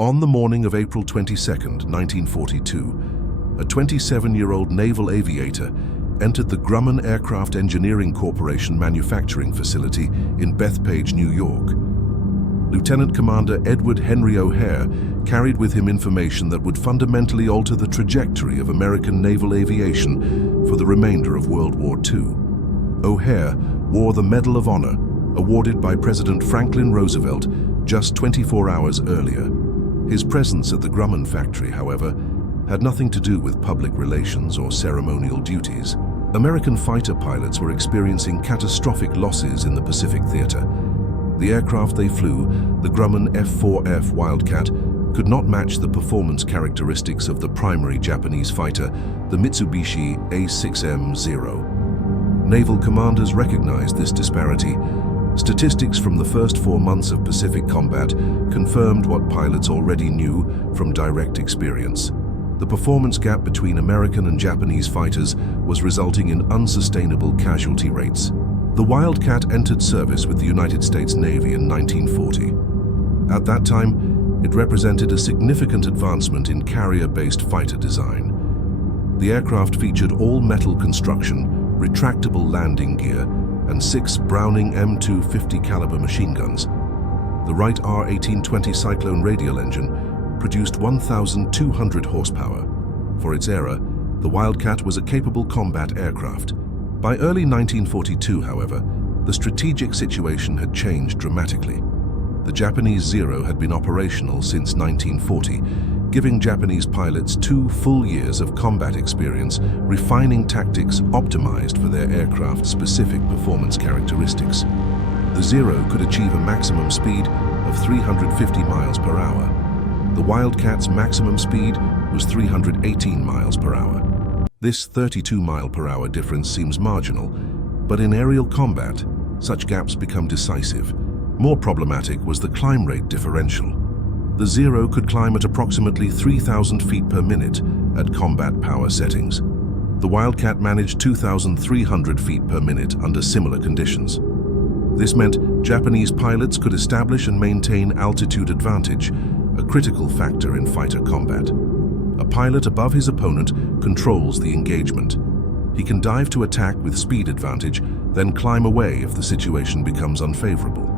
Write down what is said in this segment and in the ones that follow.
On the morning of April 22, 1942, a 27-year-old naval aviator entered the Grumman Aircraft Engineering Corporation manufacturing facility in Bethpage, New York. Lieutenant Commander Edward Henry O'Hare carried with him information that would fundamentally alter the trajectory of American naval aviation for the remainder of World War II. O'Hare wore the Medal of Honor, awarded by President Franklin Roosevelt just 24 hours earlier. His presence at the Grumman factory, however, had nothing to do with public relations or ceremonial duties. American fighter pilots were experiencing catastrophic losses in the Pacific theater. The aircraft they flew, the Grumman F4F Wildcat, could not match the performance characteristics of the primary Japanese fighter, the Mitsubishi A6M Zero. Naval commanders recognized this disparity. Statistics from the first 4 months of Pacific combat confirmed what pilots already knew from direct experience. The performance gap between American and Japanese fighters was resulting in unsustainable casualty rates. The Wildcat entered service with the United States Navy in 1940. At that time, it represented a significant advancement in carrier-based fighter design. The aircraft featured all-metal construction, retractable landing gear, and 6 Browning M250 caliber machine guns. The Wright R1820 Cyclone radial engine produced 1,200 horsepower. For its era, the Wildcat was a capable combat aircraft. By early 1942, however, the strategic situation had changed dramatically. The Japanese Zero had been operational since 1940, giving Japanese pilots 2 full years of combat experience refining tactics optimized for their aircraft-specific performance characteristics. The Zero could achieve a maximum speed of 350 miles per hour. The Wildcat's maximum speed was 318 miles per hour. This 32-mile-per-hour difference seems marginal, but in aerial combat, such gaps become decisive. More problematic was the climb rate differential. The Zero could climb at approximately 3,000 feet per minute at combat power settings. The Wildcat managed 2,300 feet per minute under similar conditions. This meant Japanese pilots could establish and maintain altitude advantage, a critical factor in fighter combat. A pilot above his opponent controls the engagement. He can dive to attack with speed advantage, then climb away if the situation becomes unfavorable.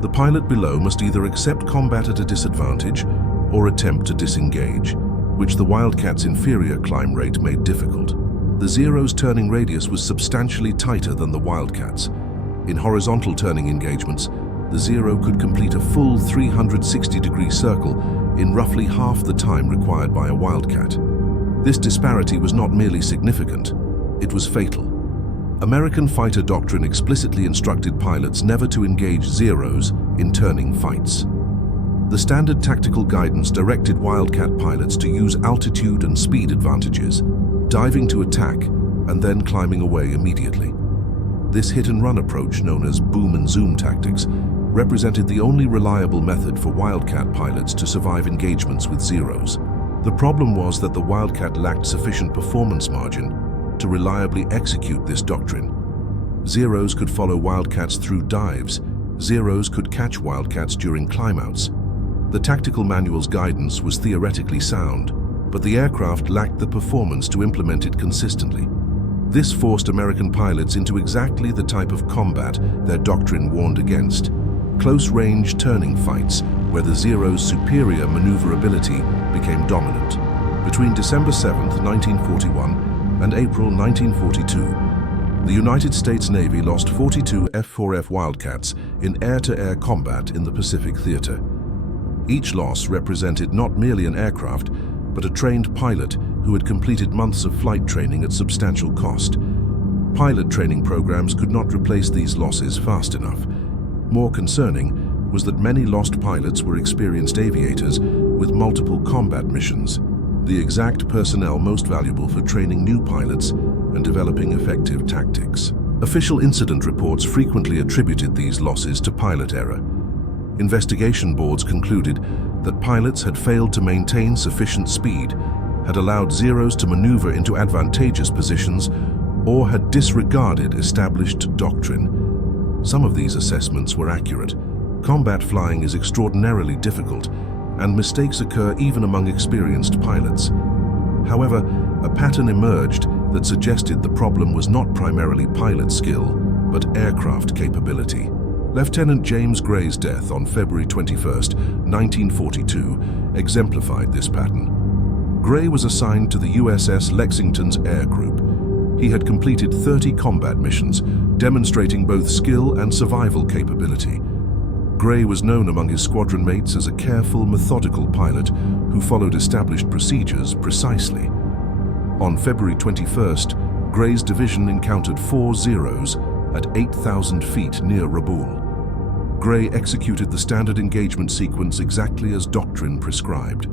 The pilot below must either accept combat at a disadvantage or attempt to disengage, which the Wildcat's inferior climb rate made difficult. The Zero's turning radius was substantially tighter than the Wildcat's. In horizontal turning engagements, the Zero could complete a full 360-degree circle in roughly half the time required by a Wildcat. This disparity was not merely significant, it was fatal. American fighter doctrine explicitly instructed pilots never to engage Zeros in turning fights. The standard tactical guidance directed Wildcat pilots to use altitude and speed advantages, diving to attack and then climbing away immediately. This hit-and-run approach, known as boom and zoom tactics, represented the only reliable method for Wildcat pilots to survive engagements with Zeros. The problem was that the Wildcat lacked sufficient performance margin to reliably execute this doctrine. Zeros could follow Wildcats through dives. Zeros could catch Wildcats during climbouts. The tactical manual's guidance was theoretically sound, but the aircraft lacked the performance to implement it consistently. This forced American pilots into exactly the type of combat their doctrine warned against: close-range turning fights, where the Zero's superior maneuverability became dominant. Between December 7, 1941, and April 1942, the United States Navy lost 42 F4F Wildcats in air-to-air combat in the Pacific theater. Each loss represented not merely an aircraft, but a trained pilot who had completed months of flight training at substantial cost. Pilot training programs could not replace these losses fast enough. More concerning was that many lost pilots were experienced aviators with multiple combat missions, the exact personnel most valuable for training new pilots and developing effective tactics. Official incident reports frequently attributed these losses to pilot error. Investigation boards concluded that pilots had failed to maintain sufficient speed, had allowed Zeros to maneuver into advantageous positions, or had disregarded established doctrine. Some of these assessments were accurate. Combat flying is extraordinarily difficult, and mistakes occur even among experienced pilots. However, a pattern emerged that suggested the problem was not primarily pilot skill, but aircraft capability. Lieutenant James Gray's death on February 21, 1942, exemplified this pattern. Gray was assigned to the USS Lexington's Air Group. He had completed 30 combat missions, demonstrating both skill and survival capability. Gray was known among his squadron mates as a careful, methodical pilot who followed established procedures precisely. On February 21st, Gray's division encountered 4 Zeros at 8,000 feet near Rabaul. Gray executed the standard engagement sequence exactly as doctrine prescribed.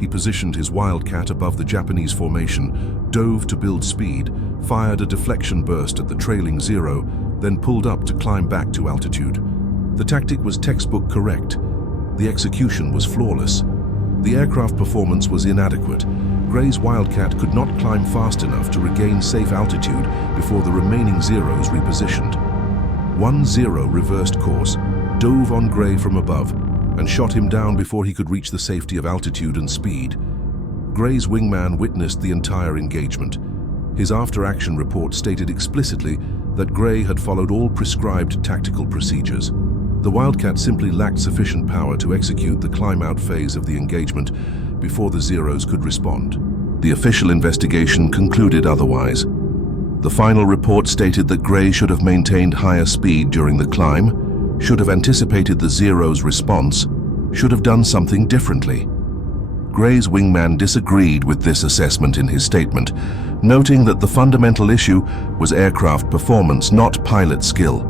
He positioned his Wildcat above the Japanese formation, dove to build speed, fired a deflection burst at the trailing Zero, then pulled up to climb back to altitude. The tactic was textbook correct. The execution was flawless. The aircraft performance was inadequate. Gray's Wildcat could not climb fast enough to regain safe altitude before the remaining Zeros repositioned. One Zero reversed course, dove on Gray from above, and shot him down before he could reach the safety of altitude and speed. Gray's wingman witnessed the entire engagement. His after-action report stated explicitly that Gray had followed all prescribed tactical procedures. The Wildcat simply lacked sufficient power to execute the climb-out phase of the engagement before the Zeros could respond. The official investigation concluded otherwise. The final report stated that Gray should have maintained higher speed during the climb, should have anticipated the Zero's response, should have done something differently. Gray's wingman disagreed with this assessment in his statement, noting that the fundamental issue was aircraft performance, not pilot skill.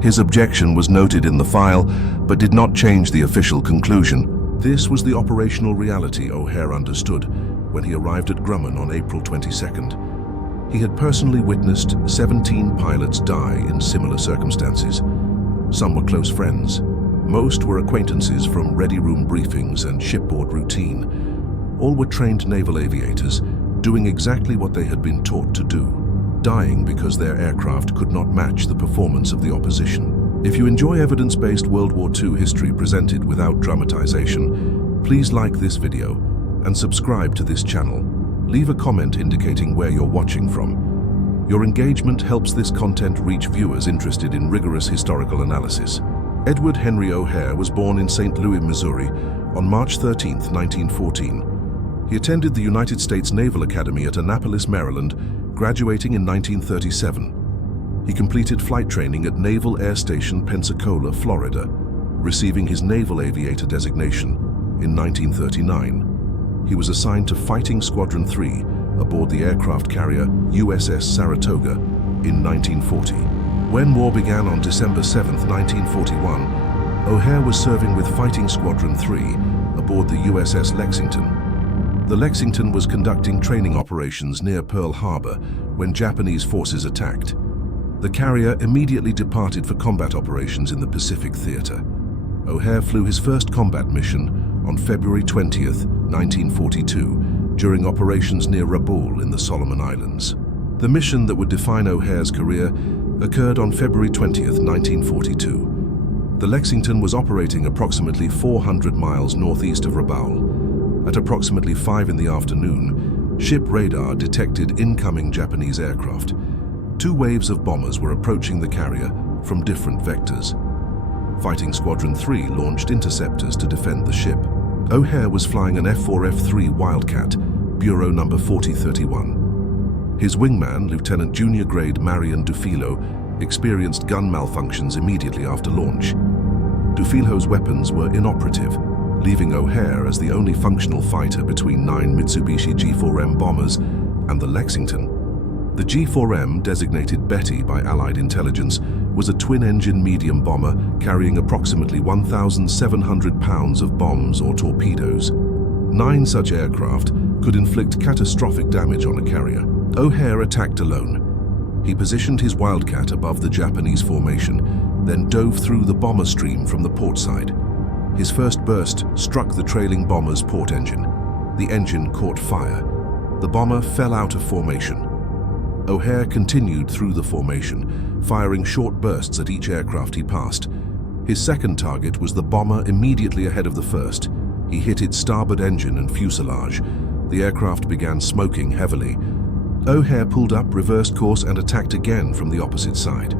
His objection was noted in the file, but did not change the official conclusion. This was the operational reality O'Hare understood when he arrived at Grumman on April 22nd. He had personally witnessed 17 pilots die in similar circumstances. Some were close friends. Most were acquaintances from ready room briefings and shipboard routine. All were trained naval aviators, doing exactly what they had been taught to do, dying because their aircraft could not match the performance of the opposition. If you enjoy evidence-based World War II history presented without dramatization, please like this video and subscribe to this channel. Leave a comment indicating where you're watching from. Your engagement helps this content reach viewers interested in rigorous historical analysis. Edward Henry O'Hare was born in St. Louis, Missouri on March 13, 1914. He attended the United States Naval Academy at Annapolis, Maryland, graduating in 1937. He completed flight training at Naval Air Station Pensacola, Florida, receiving his Naval Aviator designation in 1939. He was assigned to Fighting Squadron 3 aboard the aircraft carrier USS Saratoga in 1940. When war began on December 7, 1941, O'Hare was serving with Fighting Squadron 3 aboard the USS Lexington. The Lexington was conducting training operations near Pearl Harbor when Japanese forces attacked. The carrier immediately departed for combat operations in the Pacific Theater. O'Hare flew his first combat mission on February 20, 1942, during operations near Rabaul in the Solomon Islands. The mission that would define O'Hare's career occurred on February 20, 1942. The Lexington was operating approximately 400 miles northeast of Rabaul. At approximately 5 in the afternoon, ship radar detected incoming Japanese aircraft. 2 waves of bombers were approaching the carrier from different vectors. Fighting Squadron 3 launched interceptors to defend the ship. O'Hare was flying an F4F Wildcat, Bureau number 4031. His wingman, Lieutenant Junior Grade Marion Dufilo, experienced gun malfunctions immediately after launch. Dufilo's weapons were inoperative, leaving O'Hare as the only functional fighter between 9 Mitsubishi G4M bombers and the Lexington. The G4M, designated Betty by Allied intelligence, was a twin-engine medium bomber carrying approximately 1,700 pounds of bombs or torpedoes. 9 such aircraft could inflict catastrophic damage on a carrier. O'Hare attacked alone. He positioned his Wildcat above the Japanese formation, then dove through the bomber stream from the port side. His first burst struck the trailing bomber's port engine. The engine caught fire. The bomber fell out of formation. O'Hare continued through the formation, firing short bursts at each aircraft he passed. His second target was the bomber immediately ahead of the first. He hit its starboard engine and fuselage. The aircraft began smoking heavily. O'Hare pulled up, reversed course, and attacked again from the opposite side.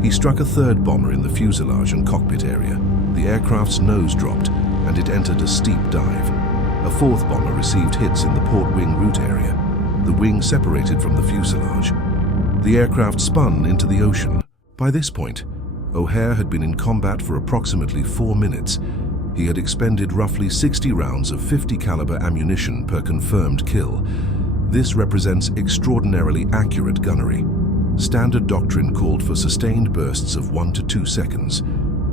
He struck a third bomber in the fuselage and cockpit area. The aircraft's nose dropped, and it entered a steep dive. A fourth bomber received hits in the port wing root area. The wing separated from the fuselage. The aircraft spun into the ocean. By this point, O'Hare had been in combat for approximately 4 minutes. He had expended roughly 60 rounds of .50 caliber ammunition per confirmed kill. This represents extraordinarily accurate gunnery. Standard doctrine called for sustained bursts of 1 to 2 seconds,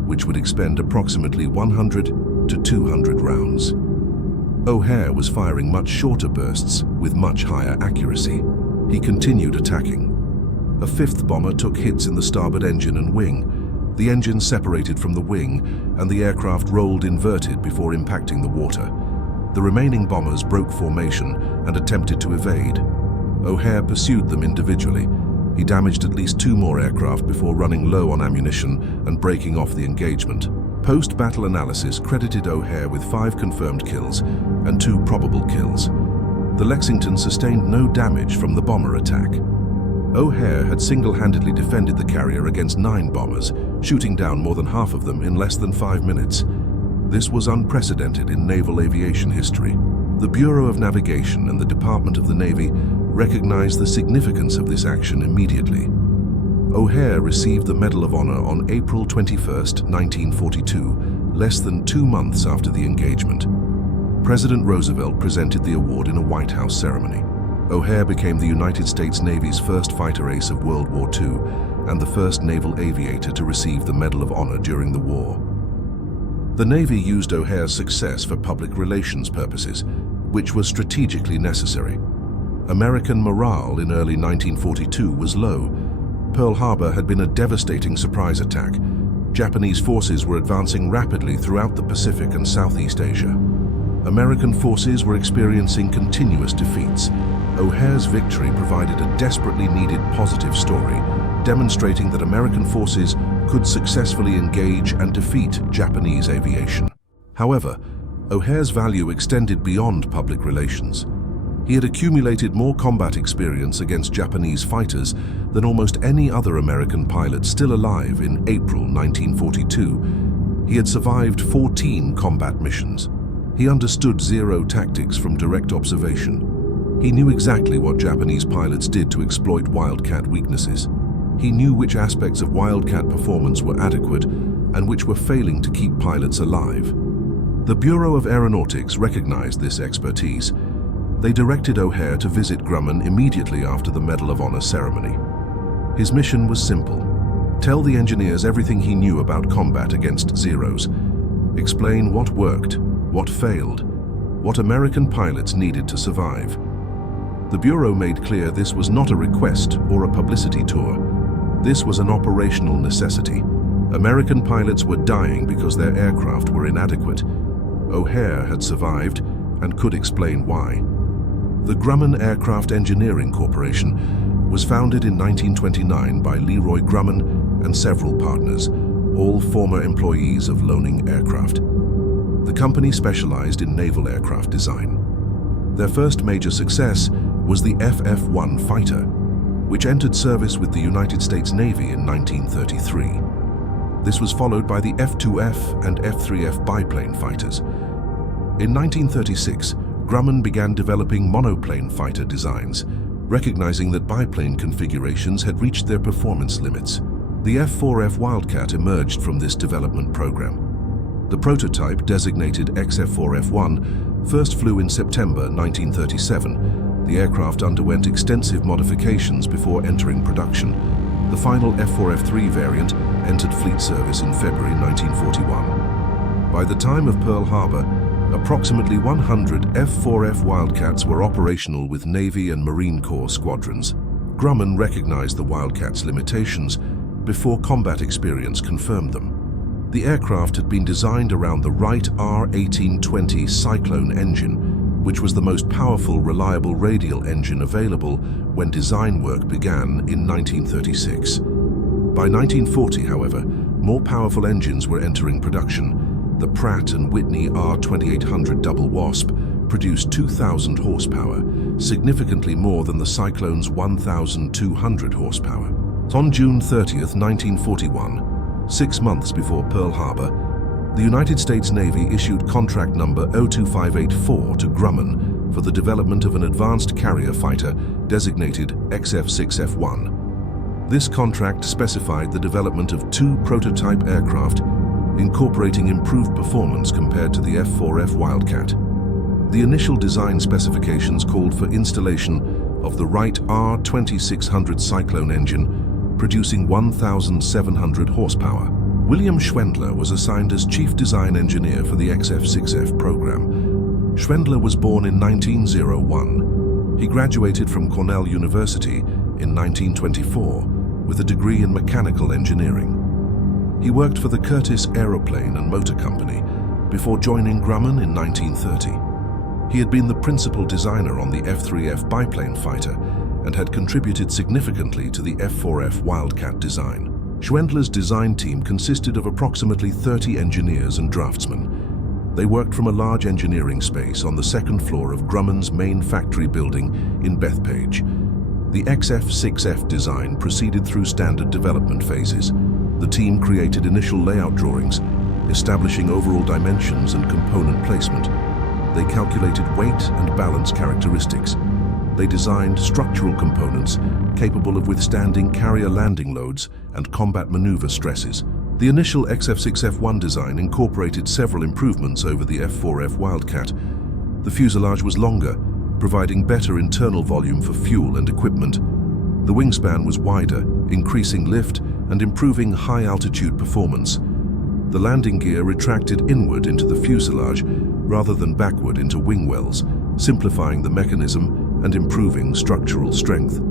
which would expend approximately 100 to 200 rounds. O'Hare was firing much shorter bursts with much higher accuracy. He continued attacking. A fifth bomber took hits in the starboard engine and wing. The engine separated from the wing, and the aircraft rolled inverted before impacting the water. The remaining bombers broke formation and attempted to evade. O'Hare pursued them individually. He damaged at least 2 more aircraft before running low on ammunition and breaking off the engagement. Post-battle analysis credited O'Hare with 5 confirmed kills and 2 probable kills. The Lexington sustained no damage from the bomber attack. O'Hare had single-handedly defended the carrier against 9 bombers, shooting down more than half of them in less than 5 minutes. This was unprecedented in naval aviation history. The Bureau of Navigation and the Department of the Navy recognized the significance of this action immediately. O'Hare received the Medal of Honor on April 21, 1942, less than 2 months after the engagement. President Roosevelt presented the award in a White House ceremony. O'Hare became the United States Navy's first fighter ace of World War II and the first naval aviator to receive the Medal of Honor during the war. The Navy used O'Hare's success for public relations purposes, which was strategically necessary. American morale in early 1942 was low. Pearl Harbor had been a devastating surprise attack. Japanese forces were advancing rapidly throughout the Pacific and Southeast Asia. American forces were experiencing continuous defeats. O'Hare's victory provided a desperately needed positive story, demonstrating that American forces could successfully engage and defeat Japanese aviation. However, O'Hare's value extended beyond public relations. He had accumulated more combat experience against Japanese fighters than almost any other American pilot still alive in April 1942. He had survived 14 combat missions. He understood Zero tactics from direct observation. He knew exactly what Japanese pilots did to exploit Wildcat weaknesses. He knew which aspects of Wildcat performance were adequate and which were failing to keep pilots alive. The Bureau of Aeronautics recognized this expertise. They directed O'Hare to visit Grumman immediately after the Medal of Honor ceremony. His mission was simple: tell the engineers everything he knew about combat against Zeros. Explain what worked, what failed, what American pilots needed to survive. The Bureau made clear this was not a request or a publicity tour. This was an operational necessity. American pilots were dying because their aircraft were inadequate. O'Hare had survived and could explain why. The Grumman Aircraft Engineering Corporation was founded in 1929 by Leroy Grumman and several partners, all former employees of Loaning Aircraft. The company specialized in naval aircraft design. Their first major success was the FF-1 fighter, which entered service with the United States Navy in 1933. This was followed by the F4F and F3F biplane fighters. In 1936, Grumman began developing monoplane fighter designs, recognizing that biplane configurations had reached their performance limits. The F4F Wildcat emerged from this development program. The prototype, designated XF4F1, first flew in September 1937. The aircraft underwent extensive modifications before entering production. The final F4F3 variant entered fleet service in February 1941. By the time of Pearl Harbor, approximately 100 F4F Wildcats were operational with Navy and Marine Corps squadrons. Grumman recognized the Wildcat's limitations before combat experience confirmed them. The aircraft had been designed around the Wright R1820 Cyclone engine, which was the most powerful, reliable radial engine available when design work began in 1936. By 1940, however, more powerful engines were entering production. The Pratt & Whitney R2800 Double Wasp produced 2,000 horsepower, significantly more than the Cyclone's 1,200 horsepower. On June 30th, 1941, 6 months before Pearl Harbor, the United States Navy issued contract number 02584 to Grumman for the development of an advanced carrier fighter designated XF6F1. This contract specified the development of 2 prototype aircraft incorporating improved performance compared to the F4F Wildcat. The initial design specifications called for installation of the Wright R2600 Cyclone engine, producing 1,700 horsepower. William Schwendler was assigned as chief design engineer for the XF6F program. Schwendler was born in 1901. He graduated from Cornell University in 1924 with a degree in mechanical engineering. He worked for the Curtiss Aeroplane and Motor Company before joining Grumman in 1930. He had been the principal designer on the F4F biplane fighter and had contributed significantly to the F4F Wildcat design. Schwendler's design team consisted of approximately 30 engineers and draftsmen. They worked from a large engineering space on the second floor of Grumman's main factory building in Bethpage. The XF6F design proceeded through standard development phases. The team created initial layout drawings, establishing overall dimensions and component placement. They calculated weight and balance characteristics. They designed structural components capable of withstanding carrier landing loads and combat maneuver stresses. The initial XF6F1 design incorporated several improvements over the F4F Wildcat. The fuselage was longer, providing better internal volume for fuel and equipment. The wingspan was wider, increasing lift and improving high-altitude performance. The landing gear retracted inward into the fuselage rather than backward into wing wells, simplifying the mechanism and improving structural strength.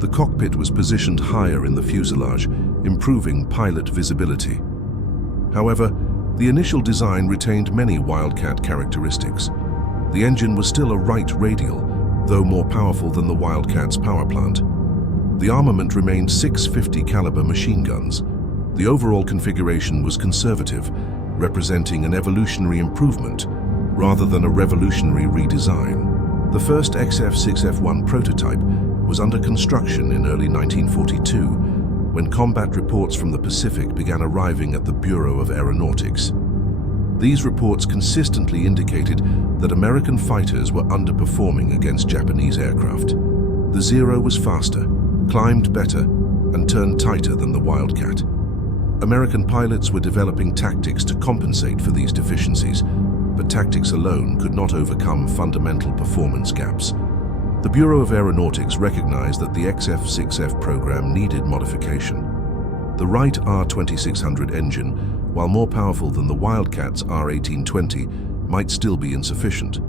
The cockpit was positioned higher in the fuselage, improving pilot visibility. However, the initial design retained many Wildcat characteristics. The engine was still a Wright radial, though more powerful than the Wildcat's power plant. The armament remained 650 caliber machine guns. The overall configuration was conservative, representing an evolutionary improvement rather than a revolutionary redesign. The first XF6F1 prototype was under construction in early 1942, when combat reports from the Pacific began arriving at the Bureau of Aeronautics. These reports consistently indicated that American fighters were underperforming against Japanese aircraft. The Zero was faster, climbed better, and turned tighter than the Wildcat. American pilots were developing tactics to compensate for these deficiencies, but tactics alone could not overcome fundamental performance gaps. The Bureau of Aeronautics recognized that the XF6F program needed modification. The Wright R2600 engine, while more powerful than the Wildcat's R1820, might still be insufficient.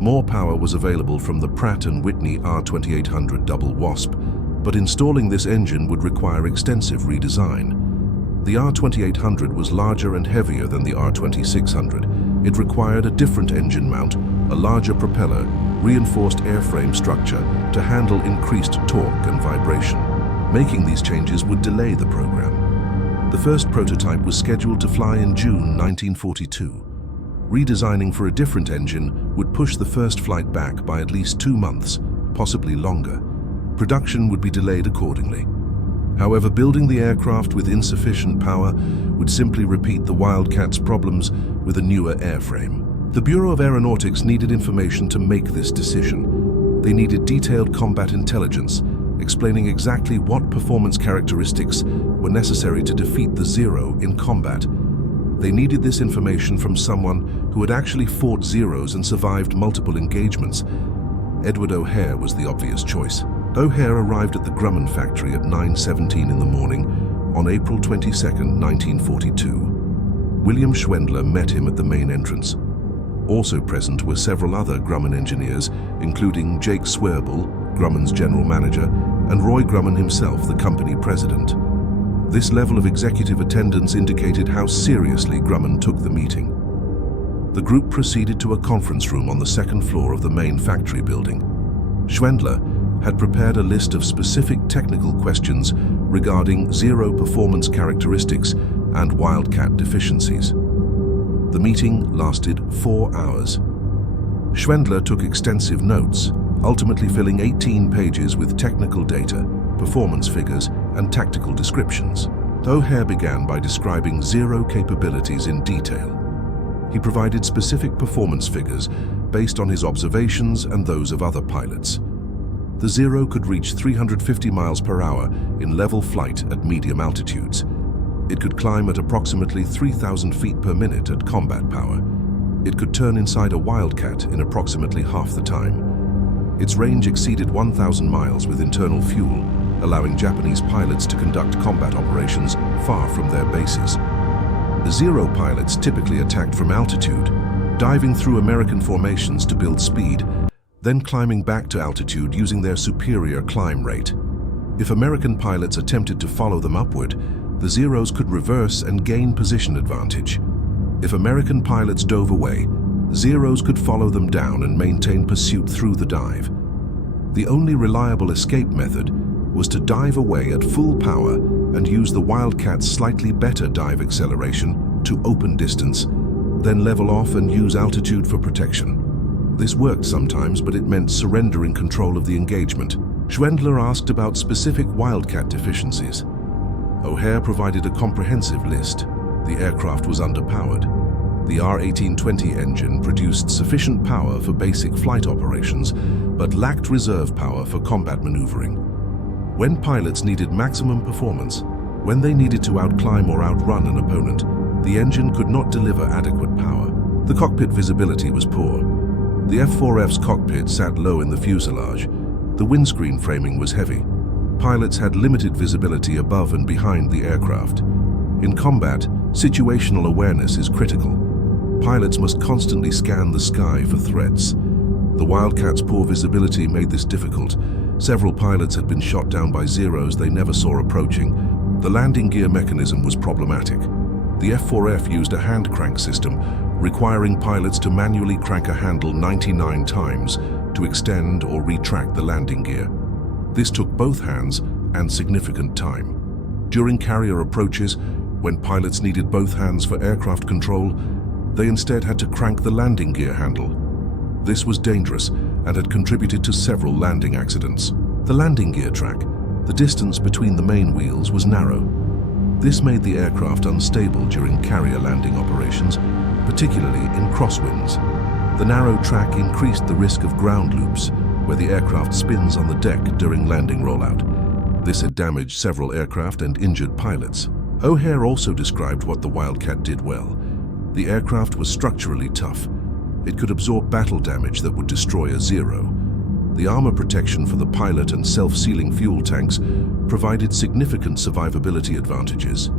More power was available from the Pratt & Whitney R2800 Double Wasp, but installing this engine would require extensive redesign. The R2800 was larger and heavier than the R2600. It required a different engine mount, a larger propeller, reinforced airframe structure to handle increased torque and vibration. Making these changes would delay the program. The first prototype was scheduled to fly in June 1942. Redesigning for a different engine would push the first flight back by at least 2 months, possibly longer. Production would be delayed accordingly. However, building the aircraft with insufficient power would simply repeat the Wildcat's problems with a newer airframe. The Bureau of Aeronautics needed information to make this decision. They needed detailed combat intelligence, explaining exactly what performance characteristics were necessary to defeat the Zero in combat. They needed this information from someone who had actually fought Zeros and survived multiple engagements. Edward O'Hare was the obvious choice. O'Hare arrived at the Grumman factory at 9:17 in the morning on April 22, 1942. William Schwendler met him at the main entrance. Also present were several other Grumman engineers, including Jake Swerbel, Grumman's general manager, and Roy Grumman himself, the company president. This level of executive attendance indicated how seriously Grumman took the meeting. The group proceeded to a conference room on the second floor of the main factory building. Schwendler had prepared a list of specific technical questions regarding Zero performance characteristics and Wildcat deficiencies. The meeting lasted 4 hours. Schwendler took extensive notes, ultimately filling 18 pages with technical data, performance figures, and tactical descriptions. O'Hare began by describing Zero capabilities in detail. He provided specific performance figures based on his observations and those of other pilots. The Zero could reach 350 miles per hour in level flight at medium altitudes. It could climb at approximately 3,000 feet per minute at combat power. It could turn inside a Wildcat in approximately half the time. Its range exceeded 1,000 miles with internal fuel, allowing Japanese pilots to conduct combat operations far from their bases. The Zero pilots typically attacked from altitude, diving through American formations to build speed, then climbing back to altitude using their superior climb rate. If American pilots attempted to follow them upward, the Zeros could reverse and gain position advantage. If American pilots dove away, Zeros could follow them down and maintain pursuit through the dive. The only reliable escape method was to dive away at full power and use the Wildcat's slightly better dive acceleration to open distance, then level off and use altitude for protection. This worked sometimes, but it meant surrendering control of the engagement. Schwendler asked about specific Wildcat deficiencies. O'Hare provided a comprehensive list. The aircraft was underpowered. The R-1820 engine produced sufficient power for basic flight operations, but lacked reserve power for combat maneuvering. When pilots needed maximum performance, when they needed to outclimb or outrun an opponent, the engine could not deliver adequate power. The cockpit visibility was poor. The F4F's cockpit sat low in the fuselage. The windscreen framing was heavy. Pilots had limited visibility above and behind the aircraft. In combat, situational awareness is critical. Pilots must constantly scan the sky for threats. The Wildcat's poor visibility made this difficult. Several pilots had been shot down by Zeros they never saw approaching. The landing gear mechanism was problematic. The F4F used a hand crank system, requiring pilots to manually crank a handle 99 times to extend or retract the landing gear. This took both hands and significant time. During carrier approaches, when pilots needed both hands for aircraft control, they instead had to crank the landing gear handle. This was dangerous and had contributed to several landing accidents. The landing gear track, the distance between the main wheels, was narrow. This made the aircraft unstable during carrier landing operations, particularly in crosswinds. The narrow track increased the risk of ground loops, where the aircraft spins on the deck during landing rollout. This had damaged several aircraft and injured pilots. O'Hare also described what the Wildcat did well. The aircraft was structurally tough. It could absorb battle damage that would destroy a Zero. The armor protection for the pilot and self-sealing fuel tanks provided significant survivability advantages.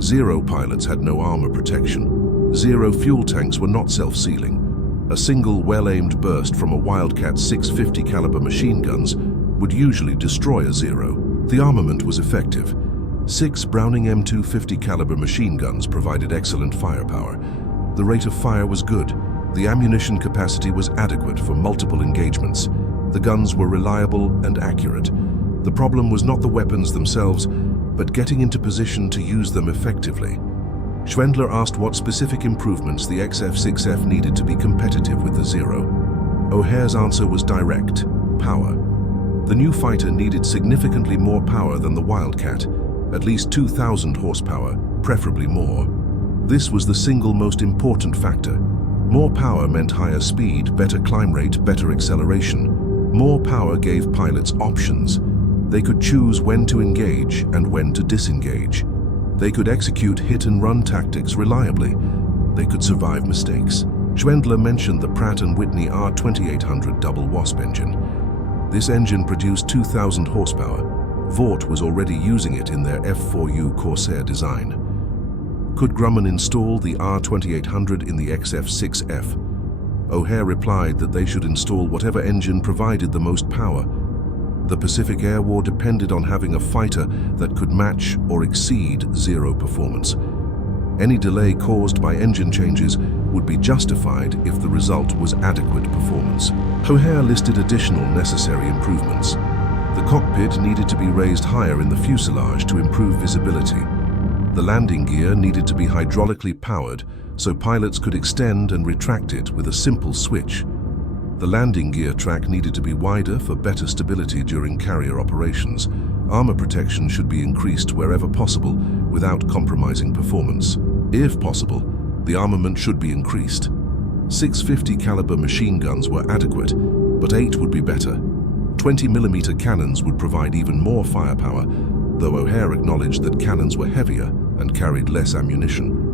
Zero pilots had no armor protection. Zero fuel tanks were not self-sealing. A single well-aimed burst from a Wildcat 650 caliber machine guns would usually destroy a Zero. The armament was effective. 6 Browning M250 caliber machine guns provided excellent firepower. The rate of fire was good. The ammunition capacity was adequate for multiple engagements. The guns were reliable and accurate. The problem was not the weapons themselves, but getting into position to use them effectively. Schwendler asked what specific improvements the XF6F needed to be competitive with the Zero. O'Hare's answer was direct: power. The new fighter needed significantly more power than the Wildcat, at least 2,000 horsepower, preferably more. This was the single most important factor. More power meant higher speed, better climb rate, better acceleration. More power gave pilots options. They could choose when to engage and when to disengage. They could execute hit-and-run tactics reliably. They could survive mistakes. Schwendler mentioned the Pratt & Whitney R2800 double Wasp engine. This engine produced 2,000 horsepower. Vought was already using it in their F4U Corsair design. Could Grumman install the R2800 in the XF6F? O'Hare replied that they should install whatever engine provided the most power. The Pacific Air War depended on having a fighter that could match or exceed Zero performance. Any delay caused by engine changes would be justified if the result was adequate performance. O'Hare listed additional necessary improvements. The cockpit needed to be raised higher in the fuselage to improve visibility. The landing gear needed to be hydraulically powered so pilots could extend and retract it with a simple switch. The landing gear track needed to be wider for better stability during carrier operations. Armor protection should be increased wherever possible without compromising performance. If possible, the armament should be increased. 650 caliber machine guns were adequate, but 8 would be better. 20mm cannons would provide even more firepower, though O'Hare acknowledged that cannons were heavier and carried less ammunition.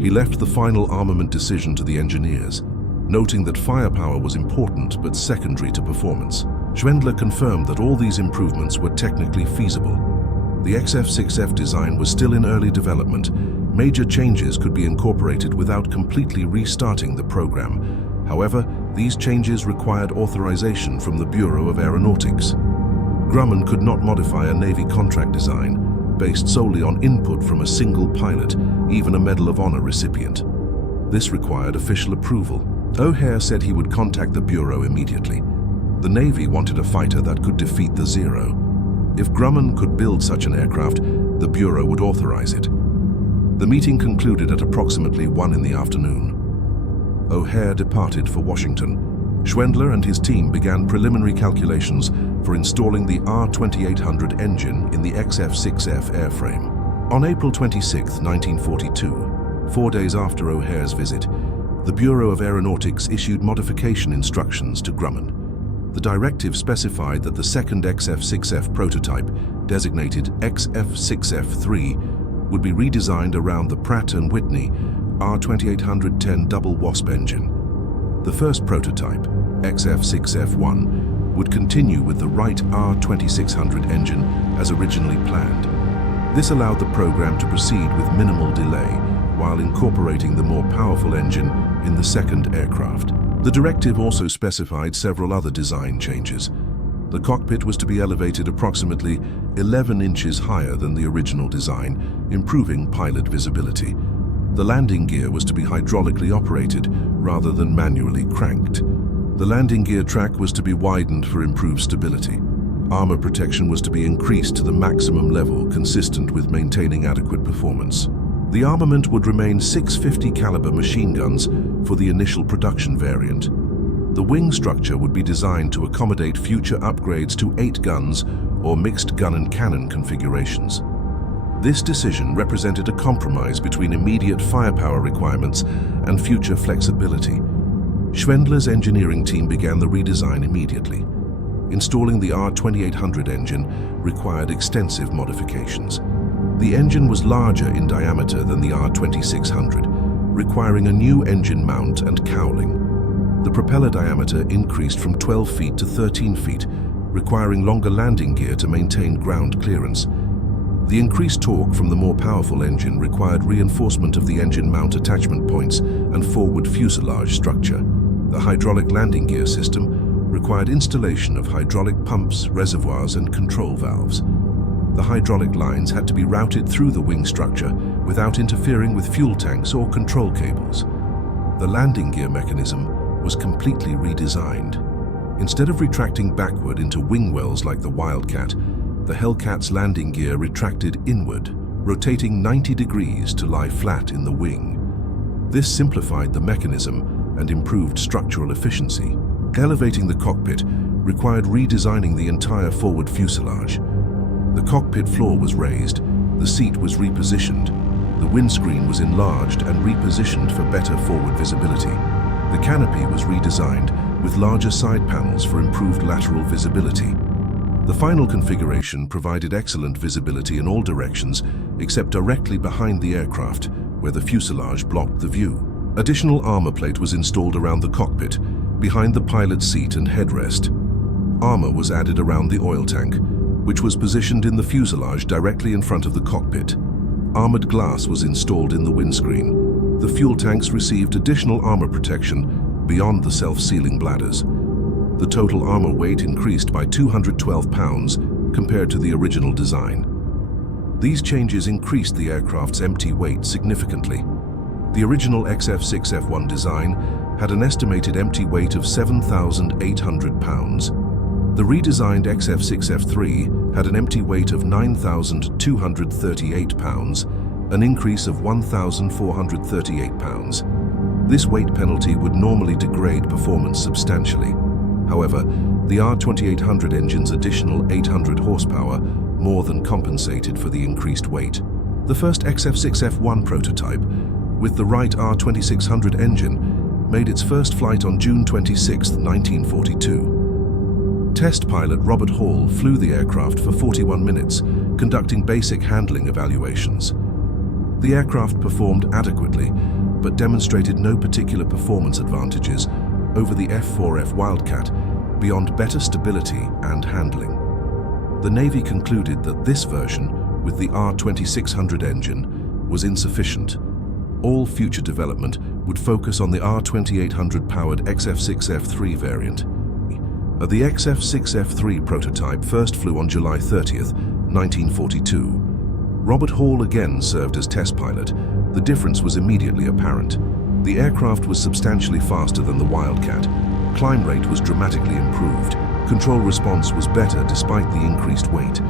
He left the final armament decision to the engineers, noting that firepower was important but secondary to performance. Schwendler confirmed that all these improvements were technically feasible. The XF6F design was still in early development. Major changes could be incorporated without completely restarting the program. However, these changes required authorization from the Bureau of Aeronautics. Grumman could not modify a Navy contract design based solely on input from a single pilot, even a Medal of Honor recipient. This required official approval. O'Hare said he would contact the Bureau immediately. The Navy wanted a fighter that could defeat the Zero. If Grumman could build such an aircraft, the Bureau would authorize it. The meeting concluded at approximately 1 in the afternoon. O'Hare departed for Washington. Schwendler and his team began preliminary calculations for installing the R2800 engine in the XF6F airframe. On April 26, 1942, 4 days after O'Hare's visit, the Bureau of Aeronautics issued modification instructions to Grumman. The directive specified that the second XF6F prototype, designated XF6F3, would be redesigned around the Pratt & Whitney R2810 double WASP engine. The first prototype, XF6F1, would continue with the Wright R2600 engine as originally planned. This allowed the program to proceed with minimal delay while incorporating the more powerful engine in the second aircraft. The directive also specified several other design changes. The cockpit was to be elevated approximately 11 inches higher than the original design, improving pilot visibility. The landing gear was to be hydraulically operated rather than manually cranked. The landing gear track was to be widened for improved stability. Armor protection was to be increased to the maximum level consistent with maintaining adequate performance. The armament would remain 650 caliber machine guns for the initial production variant. The wing structure would be designed to accommodate future upgrades to 8 guns or mixed gun and cannon configurations. This decision represented a compromise between immediate firepower requirements and future flexibility. Schwendler's engineering team began the redesign immediately. Installing the R2800 engine required extensive modifications. The engine was larger in diameter than the R2600, requiring a new engine mount and cowling. The propeller diameter increased from 12 feet to 13 feet, requiring longer landing gear to maintain ground clearance. The increased torque from the more powerful engine required reinforcement of the engine mount attachment points and forward fuselage structure. The hydraulic landing gear system required installation of hydraulic pumps, reservoirs, and control valves. The hydraulic lines had to be routed through the wing structure without interfering with fuel tanks or control cables. The landing gear mechanism was completely redesigned. Instead of retracting backward into wing wells like the Wildcat, the Hellcat's landing gear retracted inward, rotating 90 degrees to lie flat in the wing. This simplified the mechanism and improved structural efficiency. Elevating the cockpit required redesigning the entire forward fuselage. The cockpit floor was raised, the seat was repositioned, the windscreen was enlarged and repositioned for better forward visibility. The canopy was redesigned with larger side panels for improved lateral visibility. The final configuration provided excellent visibility in all directions except directly behind the aircraft, where the fuselage blocked the view. Additional armor plate was installed around the cockpit, behind the pilot's seat and headrest. Armor was added around the oil tank, which was positioned in the fuselage directly in front of the cockpit. Armored glass was installed in the windscreen. The fuel tanks received additional armor protection beyond the self-sealing bladders. The total armor weight increased by 212 pounds compared to the original design. These changes increased the aircraft's empty weight significantly. The original XF6F1 design had an estimated empty weight of 7,800 pounds. The redesigned XF6F3 had an empty weight of 9,238 pounds an increase of 1,438 pounds. This weight penalty would normally degrade performance substantially. However, the R2800 engine's additional 800 horsepower more than compensated for the increased weight. The first XF6F1 prototype, with the Wright R2600 engine, made its first flight on June 26, 1942. Test pilot Robert Hall flew the aircraft for 41 minutes, conducting basic handling evaluations. The aircraft performed adequately, but demonstrated no particular performance advantages over the F4F Wildcat beyond better stability and handling. The Navy concluded that this version, with the R2600 engine, was insufficient. All future development would focus on the R2800-powered XF6F3 variant. The XF6F3 prototype first flew on July 30, 1942. Robert Hall again served as test pilot. The difference was immediately apparent. The aircraft was substantially faster than the Wildcat. Climb rate was dramatically improved. Control response was better despite the increased weight.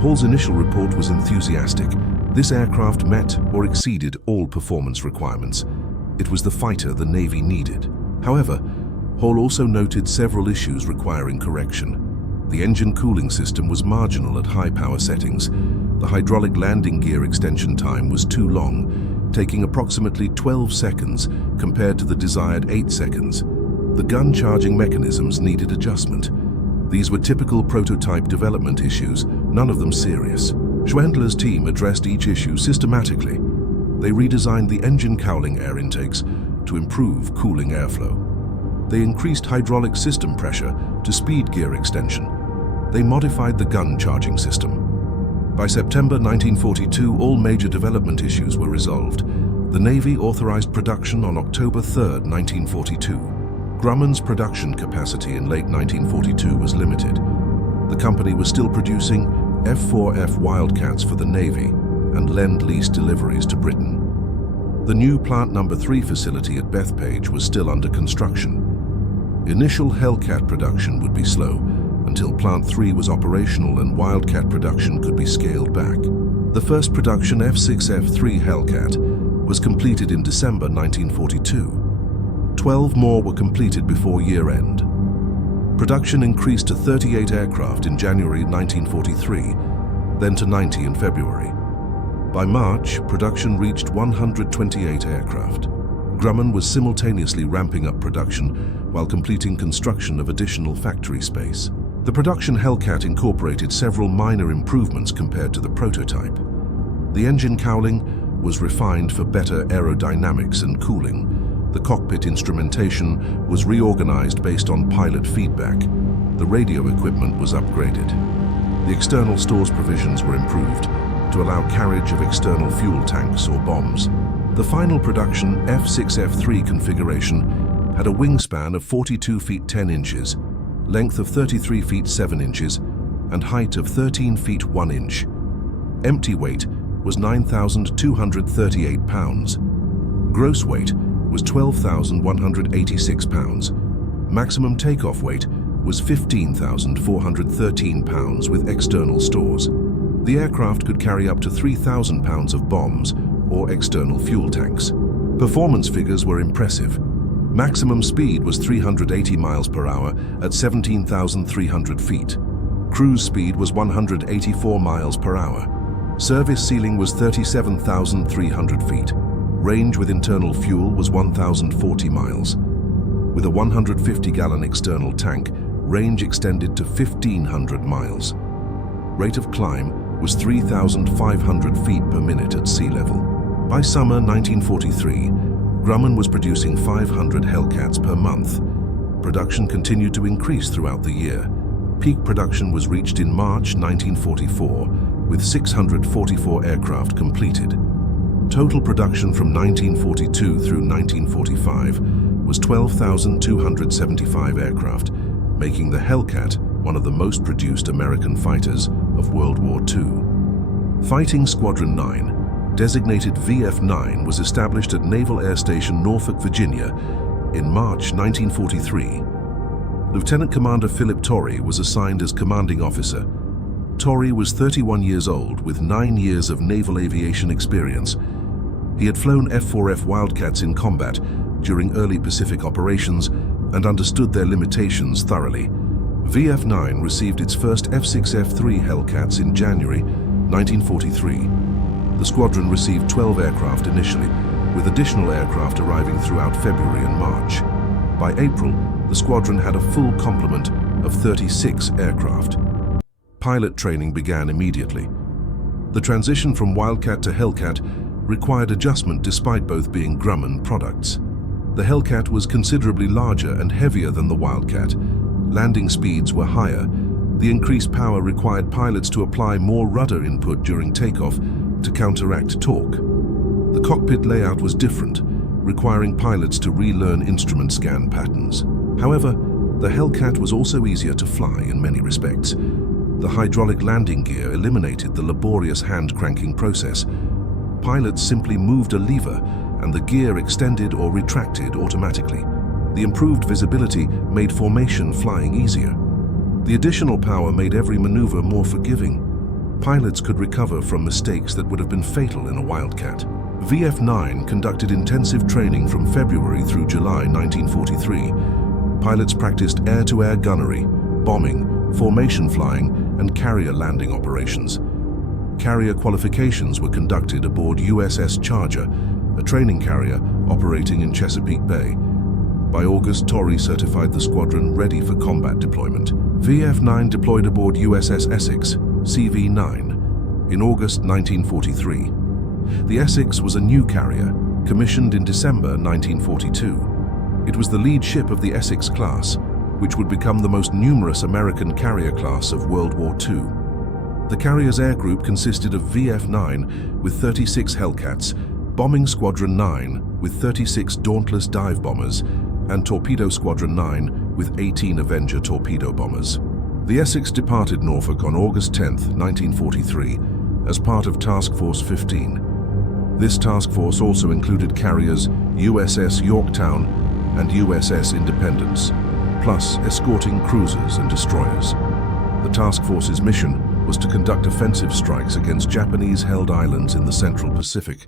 Hall's initial report was enthusiastic. This aircraft met or exceeded all performance requirements. It was the fighter the Navy needed. However, Hall also noted several issues requiring correction. The engine cooling system was marginal at high power settings. The hydraulic landing gear extension time was too long, taking approximately 12 seconds compared to the desired 8 seconds. The gun charging mechanisms needed adjustment. These were typical prototype development issues, none of them serious. Schwendler's team addressed each issue systematically. They redesigned the engine cowling air intakes to improve cooling airflow. They increased hydraulic system pressure to speed gear extension. They modified the gun charging system. By September 1942, all major development issues were resolved. The Navy authorized production on October 3, 1942. Grumman's production capacity in late 1942 was limited. The company was still producing F4F Wildcats for the Navy and Lend-Lease deliveries to Britain. The new Plant No. 3 facility at Bethpage was still under construction. Initial Hellcat production would be slow until Plant 3 was operational and Wildcat production could be scaled back. The first production F6F3 Hellcat was completed in December 1942. 12 more were completed before year-end. Production increased to 38 aircraft in January 1943, then to 90 in February. By March, production reached 128 aircraft. Grumman was simultaneously ramping up production while completing construction of additional factory space. The production Hellcat incorporated several minor improvements compared to the prototype. The engine cowling was refined for better aerodynamics and cooling. The cockpit instrumentation was reorganized based on pilot feedback. The radio equipment was upgraded. The external stores provisions were improved to allow carriage of external fuel tanks or bombs. The final production F6F3 configuration had a wingspan of 42 feet 10 inches, length of 33 feet 7 inches, and height of 13 feet 1 inch. Empty weight was 9,238 pounds. Gross weight was 12,186 pounds. Maximum takeoff weight was 15,413 pounds with external stores. The aircraft could carry up to 3,000 pounds of bombs or external fuel tanks. Performance figures were impressive. Maximum speed was 380 miles per hour at 17,300 feet. Cruise speed was 184 miles per hour. Service ceiling was 37,300 feet. Range with internal fuel was 1,040 miles. With a 150-gallon external tank, range extended to 1,500 miles. Rate of climb was 3,500 feet per minute at sea level. By summer 1943, Grumman was producing 500 Hellcats per month. Production continued to increase throughout the year. Peak production was reached in March 1944, with 644 aircraft completed. Total production from 1942 through 1945 was 12,275 aircraft, making the Hellcat one of the most produced American fighters of World War II. Fighting Squadron 9, designated VF-9, was established at Naval Air Station Norfolk, Virginia in March 1943. Lieutenant Commander Philip Torrey was assigned as commanding officer. Torrey was 31 years old with 9 years of naval aviation experience. He had flown F4F Wildcats in combat during early Pacific operations and understood their limitations thoroughly. VF9 received its first F6F Hellcats in January 1943. The squadron received 12 aircraft initially, with additional aircraft arriving throughout February and March. By April, the squadron had a full complement of 36 aircraft. Pilot training began immediately. The transition from Wildcat to Hellcat required adjustment despite both being Grumman products. The Hellcat was considerably larger and heavier than the Wildcat. Landing speeds were higher. The increased power required pilots to apply more rudder input during takeoff to counteract torque. The cockpit layout was different, requiring pilots to relearn instrument scan patterns. However, the Hellcat was also easier to fly in many respects. The hydraulic landing gear eliminated the laborious hand-cranking process. Pilots simply moved a lever and the gear extended or retracted automatically. The improved visibility made formation flying easier. The additional power made every maneuver more forgiving. Pilots could recover from mistakes that would have been fatal in a Wildcat. VF9 conducted intensive training from February through July 1943. Pilots practiced air-to-air gunnery, bombing, formation flying, and carrier landing operations. Carrier qualifications were conducted aboard USS Charger, a training carrier operating in Chesapeake Bay. By August, Torrey certified the squadron ready for combat deployment. VF9 deployed aboard USS Essex, CV-9, in August 1943. The Essex was a new carrier, commissioned in December 1942. It was the lead ship of the Essex class, which would become the most numerous American carrier class of World War II. The carrier's air group consisted of VF9 with 36 Hellcats, Bombing Squadron 9 with 36 Dauntless dive bombers, and Torpedo Squadron 9 with 18 Avenger torpedo bombers. The Essex departed Norfolk on August 10, 1943, as part of Task Force 15. This task force also included carriers USS Yorktown and USS Independence, plus escorting cruisers and destroyers. The task force's mission was to conduct offensive strikes against Japanese-held islands in the Central Pacific,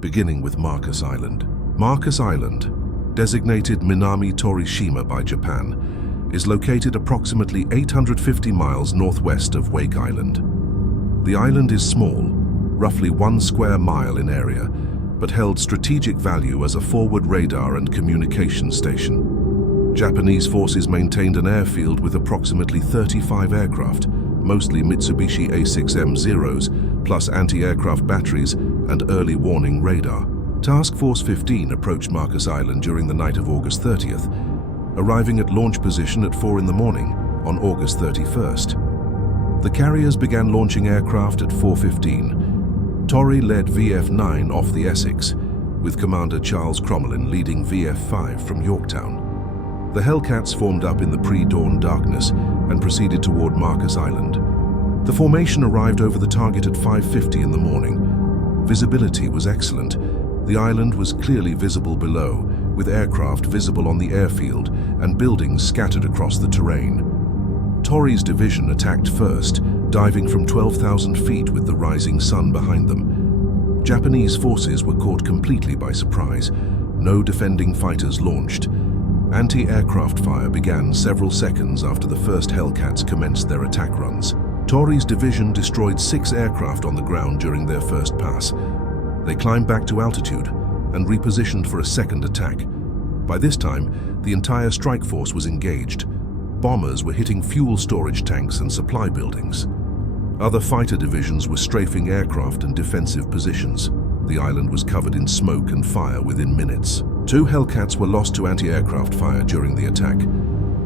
beginning with Marcus Island. Marcus Island, designated Minami Torishima by Japan, is located approximately 850 miles northwest of Wake Island. The island is small, roughly 1 square mile in area, but held strategic value as a forward radar and communication station. Japanese forces maintained an airfield with approximately 35 aircraft, mostly Mitsubishi A6M Zeros, plus anti-aircraft batteries and early warning radar. Task Force 15 approached Marcus Island during the night of August 30th, arriving at launch position at 4 in the morning on August 31st. The carriers began launching aircraft at 4:15. Torrey led VF9 off the Essex, with Commander Charles Crommelin leading VF5 from Yorktown. The Hellcats formed up in the pre-dawn darkness and proceeded toward Marcus Island. The formation arrived over the target at 5:50 in the morning. Visibility was excellent. The island was clearly visible below, with aircraft visible on the airfield and buildings scattered across the terrain. Torrey's division attacked first, diving from 12,000 feet with the rising sun behind them. Japanese forces were caught completely by surprise. No defending fighters launched. Anti-aircraft fire began several seconds after the first Hellcats commenced their attack runs. Torrey's division destroyed 6 aircraft on the ground during their first pass. They climbed back to altitude and repositioned for a second attack. By this time, the entire strike force was engaged. Bombers were hitting fuel storage tanks and supply buildings. Other fighter divisions were strafing aircraft and defensive positions. The island was covered in smoke and fire within minutes. 2 Hellcats were lost to anti-aircraft fire during the attack.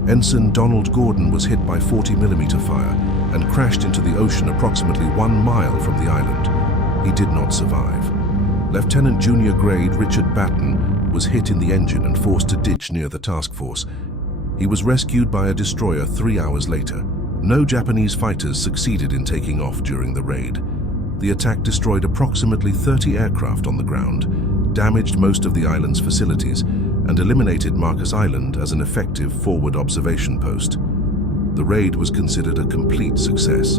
Ensign Donald Gordon was hit by 40mm fire and crashed into the ocean approximately 1 mile from the island. He did not survive. Lieutenant Junior Grade Richard Batten was hit in the engine and forced to ditch near the task force. He was rescued by a destroyer 3 hours later. No Japanese fighters succeeded in taking off during the raid. The attack destroyed approximately 30 aircraft on the ground, damaged most of the island's facilities, and eliminated Marcus Island as an effective forward observation post. The raid was considered a complete success.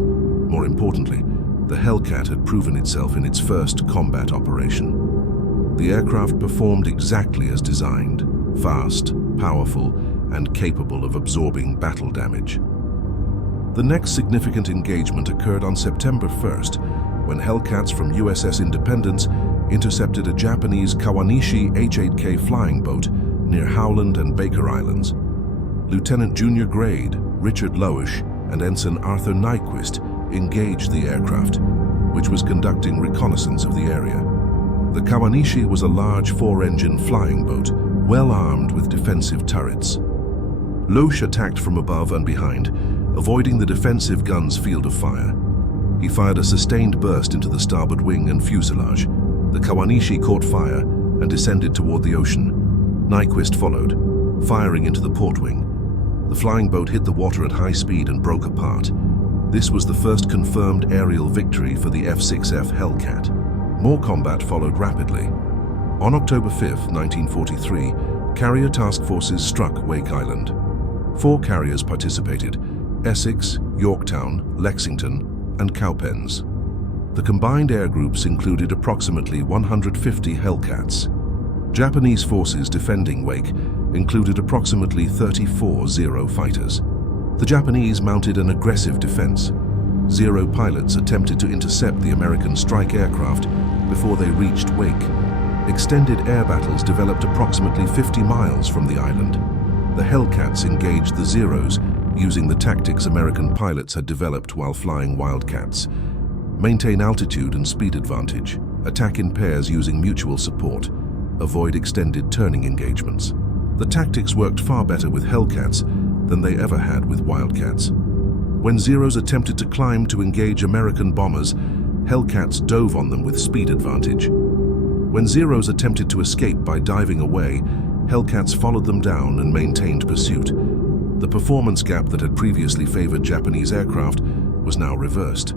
More importantly, the Hellcat had proven itself in its first combat operation. The aircraft performed exactly as designed, fast, powerful, and capable of absorbing battle damage. The next significant engagement occurred on September 1st, when Hellcats from USS Independence intercepted a Japanese Kawanishi H-8K flying boat near Howland and Baker Islands. Lieutenant Junior Grade Richard Lowish and Ensign Arthur Nyquist engaged the aircraft, which was conducting reconnaissance of the area. The Kawanishi was a large four-engine flying boat, well armed with defensive turrets. Lowish attacked from above and behind, avoiding the defensive gun's field of fire. He fired a sustained burst into the starboard wing and fuselage. The Kawanishi caught fire and descended toward the ocean. Nyquist followed, firing into the port wing. The flying boat hit the water at high speed and broke apart. This was the first confirmed aerial victory for the F6F Hellcat. More combat followed rapidly. On October 5, 1943, carrier task forces struck Wake Island. 4 carriers participated: Essex, Yorktown, Lexington, and Cowpens. The combined air groups included approximately 150 Hellcats. Japanese forces defending Wake included approximately 34 Zero fighters. The Japanese mounted an aggressive defense. Zero pilots attempted to intercept the American strike aircraft before they reached Wake. Extended air battles developed approximately 50 miles from the island. The Hellcats engaged the Zeros using the tactics American pilots had developed while flying Wildcats. Maintain altitude and speed advantage. Attack in pairs using mutual support. Avoid extended turning engagements. The tactics worked far better with Hellcats than they ever had with Wildcats. When Zeros attempted to climb to engage American bombers, Hellcats dove on them with speed advantage. When Zeros attempted to escape by diving away, Hellcats followed them down and maintained pursuit. The performance gap that had previously favored Japanese aircraft was now reversed.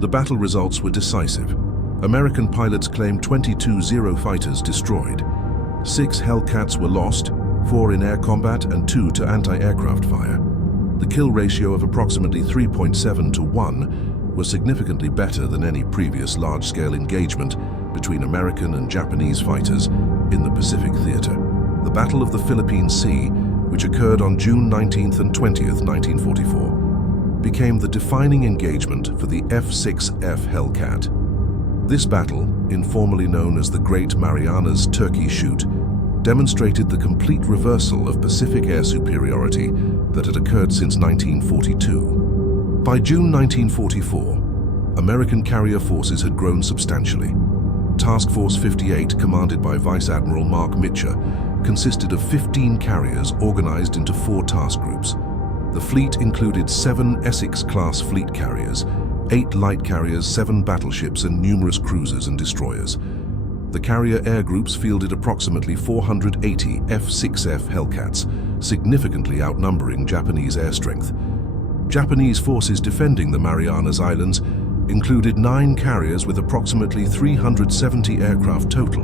The battle results were decisive. American pilots claimed 22 Zero fighters destroyed. 6 Hellcats were lost, 4 in air combat and 2 to anti-aircraft fire. The kill ratio of approximately 3.7 to 1 was significantly better than any previous large-scale engagement between American and Japanese fighters in the Pacific Theater. The Battle of the Philippine Sea, which occurred on June 19th and 20th, 1944, became the defining engagement for the F6F Hellcat. This battle, informally known as the Great Marianas Turkey Shoot, demonstrated the complete reversal of Pacific air superiority that had occurred since 1942. By June 1944, American carrier forces had grown substantially. Task Force 58, commanded by Vice Admiral Mark Mitchell, consisted of 15 carriers organized into 4 task groups. The fleet included 7 Essex-class fleet carriers, 8 light carriers, 7 battleships, and numerous cruisers and destroyers. The carrier air groups fielded approximately 480 F6F Hellcats, significantly outnumbering Japanese air strength. Japanese forces defending the Marianas Islands included 9 carriers with approximately 370 aircraft total.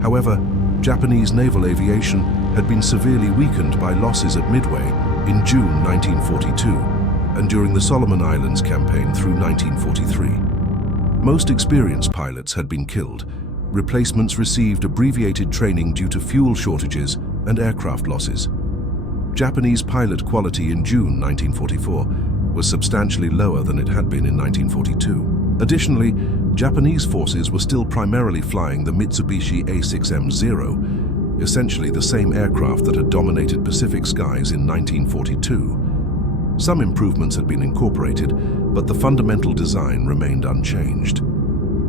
However, Japanese naval aviation had been severely weakened by losses at Midway in June 1942 and during the Solomon Islands campaign through 1943. Most experienced pilots had been killed. Replacements received abbreviated training due to fuel shortages and aircraft losses. Japanese pilot quality in June 1944 was substantially lower than it had been in 1942. Additionally, Japanese forces were still primarily flying the Mitsubishi A6M Zero, essentially the same aircraft that had dominated Pacific skies in 1942. Some improvements had been incorporated, but the fundamental design remained unchanged.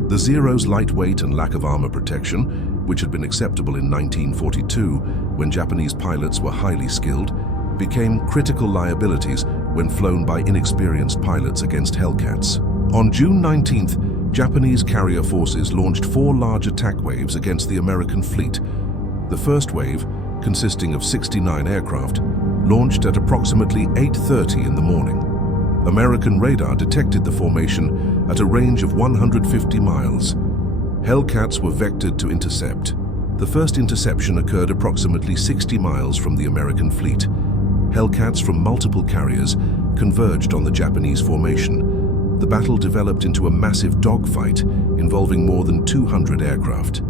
The Zero's lightweight and lack of armor protection, which had been acceptable in 1942 when Japanese pilots were highly skilled, became critical liabilities when flown by inexperienced pilots against Hellcats. On June 19th, Japanese carrier forces launched 4 large attack waves against the American fleet. The first wave, consisting of 69 aircraft, launched at approximately 8:30 in the morning. American radar detected the formation at a range of 150 miles. Hellcats were vectored to intercept. The first interception occurred approximately 60 miles from the American fleet. Hellcats from multiple carriers converged on the Japanese formation. The battle developed into a massive dogfight involving more than 200 aircraft.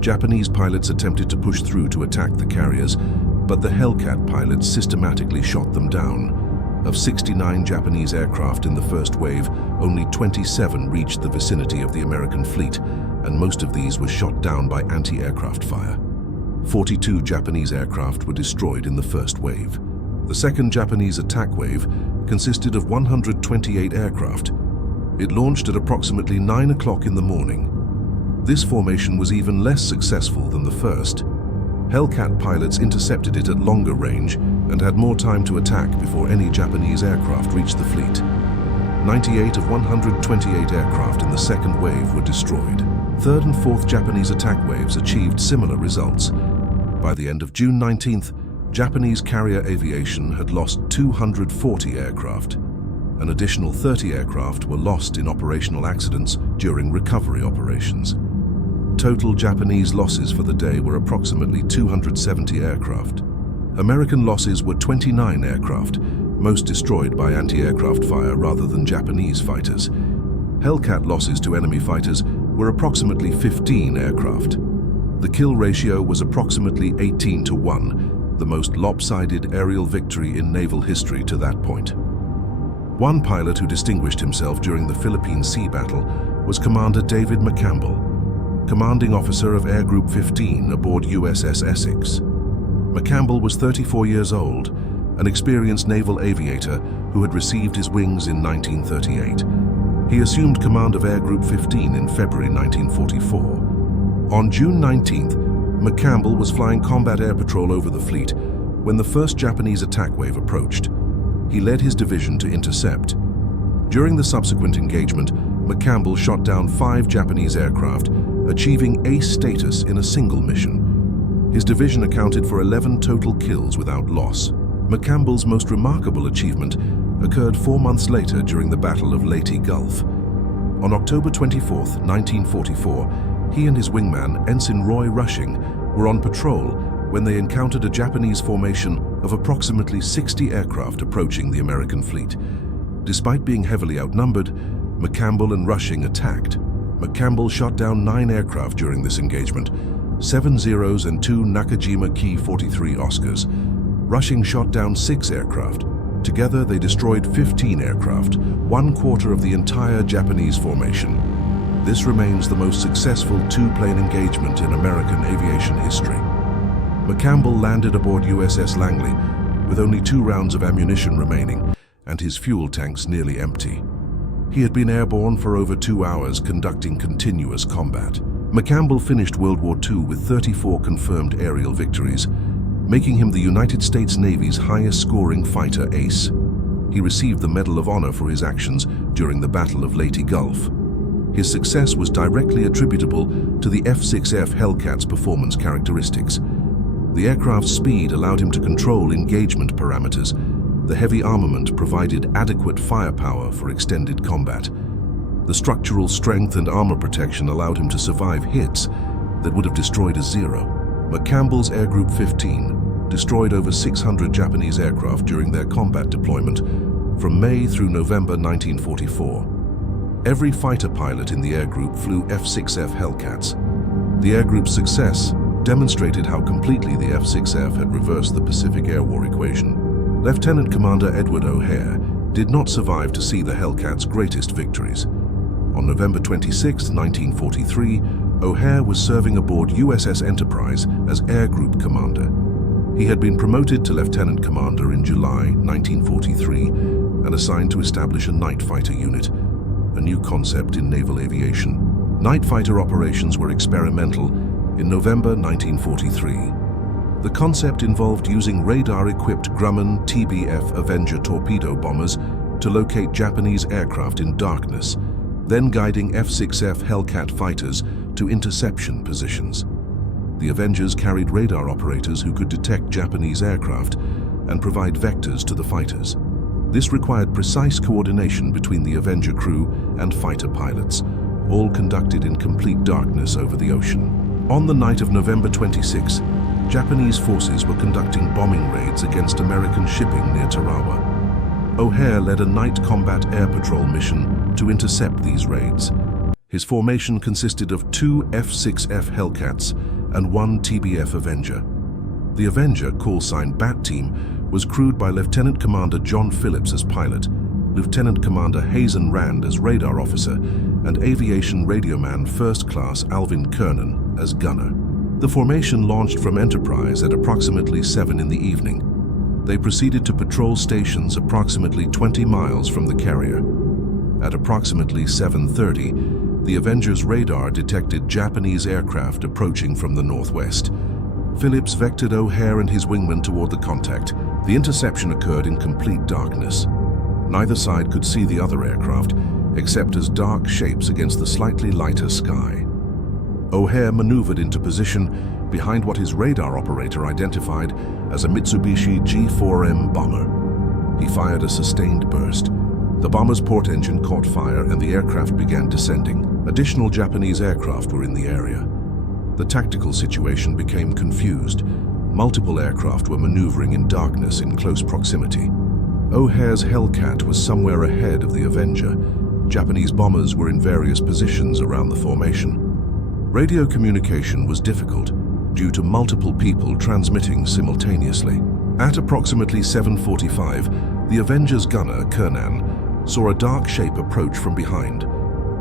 Japanese pilots attempted to push through to attack the carriers, but the Hellcat pilots systematically shot them down. Of 69 Japanese aircraft in the first wave, only 27 reached the vicinity of the American fleet, and most of these were shot down by anti-aircraft fire. 42 Japanese aircraft were destroyed in the first wave. The second Japanese attack wave consisted of 128 aircraft. It launched at approximately 9 o'clock in the morning. This formation was even less successful than the first. Hellcat pilots intercepted it at longer range and had more time to attack before any Japanese aircraft reached the fleet. 98 of 128 aircraft in the second wave were destroyed. Third and fourth Japanese attack waves achieved similar results. By the end of June 19th, Japanese carrier aviation had lost 240 aircraft. An additional 30 aircraft were lost in operational accidents during recovery operations. Total Japanese losses for the day were approximately 270 aircraft. American losses were 29 aircraft, most destroyed by anti-aircraft fire rather than Japanese fighters. Hellcat losses to enemy fighters were approximately 15 aircraft. The kill ratio was approximately 18-1, the most lopsided aerial victory in naval history to that point. One pilot who distinguished himself during the Philippine Sea Battle was Commander David McCampbell, commanding officer of Air Group 15 aboard USS Essex. McCampbell was 34 years old, an experienced naval aviator who had received his wings in 1938. He assumed command of Air Group 15 in February 1944. On June 19th, McCampbell was flying combat air patrol over the fleet when the first Japanese attack wave approached. He led his division to intercept. During the subsequent engagement, McCampbell shot down 5 Japanese aircraft, achieving ace status in a single mission. His division accounted for 11 total kills without loss. McCampbell's most remarkable achievement occurred 4 months later during the Battle of Leyte Gulf. On October 24, 1944, he and his wingman, Ensign Roy Rushing, were on patrol when they encountered a Japanese formation of approximately 60 aircraft approaching the American fleet. Despite being heavily outnumbered, McCampbell and Rushing attacked. McCampbell shot down 9 aircraft during this engagement, 7 Zeros and 2 Nakajima Ki-43 Oscars. Rushing shot down 6 aircraft. Together, they destroyed 15 aircraft, 1/4 of the entire Japanese formation. This remains the most successful 2-plane engagement in American aviation history. McCampbell landed aboard USS Langley with only 2 rounds of ammunition remaining and his fuel tanks nearly empty. He had been airborne for over 2 hours conducting continuous combat. McCampbell finished World War II with 34 confirmed aerial victories, making him the United States Navy's highest-scoring fighter ace. He received the Medal of Honor for his actions during the Battle of Leyte Gulf. His success was directly attributable to the F6F Hellcat's performance characteristics. The aircraft's speed allowed him to control engagement parameters. The heavy armament provided adequate firepower for extended combat. The structural strength and armor protection allowed him to survive hits that would have destroyed a Zero. McCampbell's Air Group 15 destroyed over 600 Japanese aircraft during their combat deployment from May through November 1944. Every fighter pilot in the Air Group flew F6F Hellcats. The Air Group's success demonstrated how completely the F6F had reversed the Pacific Air War equation. Lieutenant Commander Edward O'Hare did not survive to see the Hellcat's greatest victories. On November 26, 1943, O'Hare was serving aboard USS Enterprise as Air Group Commander. He had been promoted to Lieutenant Commander in July 1943 and assigned to establish a night fighter unit, a new concept in naval aviation. Night fighter operations were experimental in November 1943. The concept involved using radar-equipped Grumman TBF Avenger torpedo bombers to locate Japanese aircraft in darkness, then guiding F6F Hellcat fighters to interception positions. The Avengers carried radar operators who could detect Japanese aircraft and provide vectors to the fighters. This required precise coordination between the Avenger crew and fighter pilots, all conducted in complete darkness over the ocean. On the night of November 26, Japanese forces were conducting bombing raids against American shipping near Tarawa. O'Hare led a night combat air patrol mission to intercept these raids. His formation consisted of 2 F6F Hellcats and 1 TBF Avenger. The Avenger, call sign Bat Team, was crewed by Lieutenant Commander John Phillips as pilot, Lieutenant Commander Hazen Rand as radar officer, and aviation radioman First Class Alvin Kernan as gunner. The formation launched from Enterprise at approximately 7 in the evening. They proceeded to patrol stations approximately 20 miles from the carrier. At approximately 7:30, the Avenger's radar detected Japanese aircraft approaching from the northwest. Phillips vectored O'Hare and his wingman toward the contact. The interception occurred in complete darkness. Neither side could see the other aircraft, except as dark shapes against the slightly lighter sky. O'Hare maneuvered into position behind what his radar operator identified as a Mitsubishi G4M bomber. He fired a sustained burst. The bomber's port engine caught fire and the aircraft began descending. Additional Japanese aircraft were in the area. The tactical situation became confused. Multiple aircraft were maneuvering in darkness in close proximity. O'Hare's Hellcat was somewhere ahead of the Avenger. Japanese bombers were in various positions around the formation. Radio communication was difficult due to multiple people transmitting simultaneously. At approximately 7:45, the Avenger's gunner, Kernan, saw a dark shape approach from behind.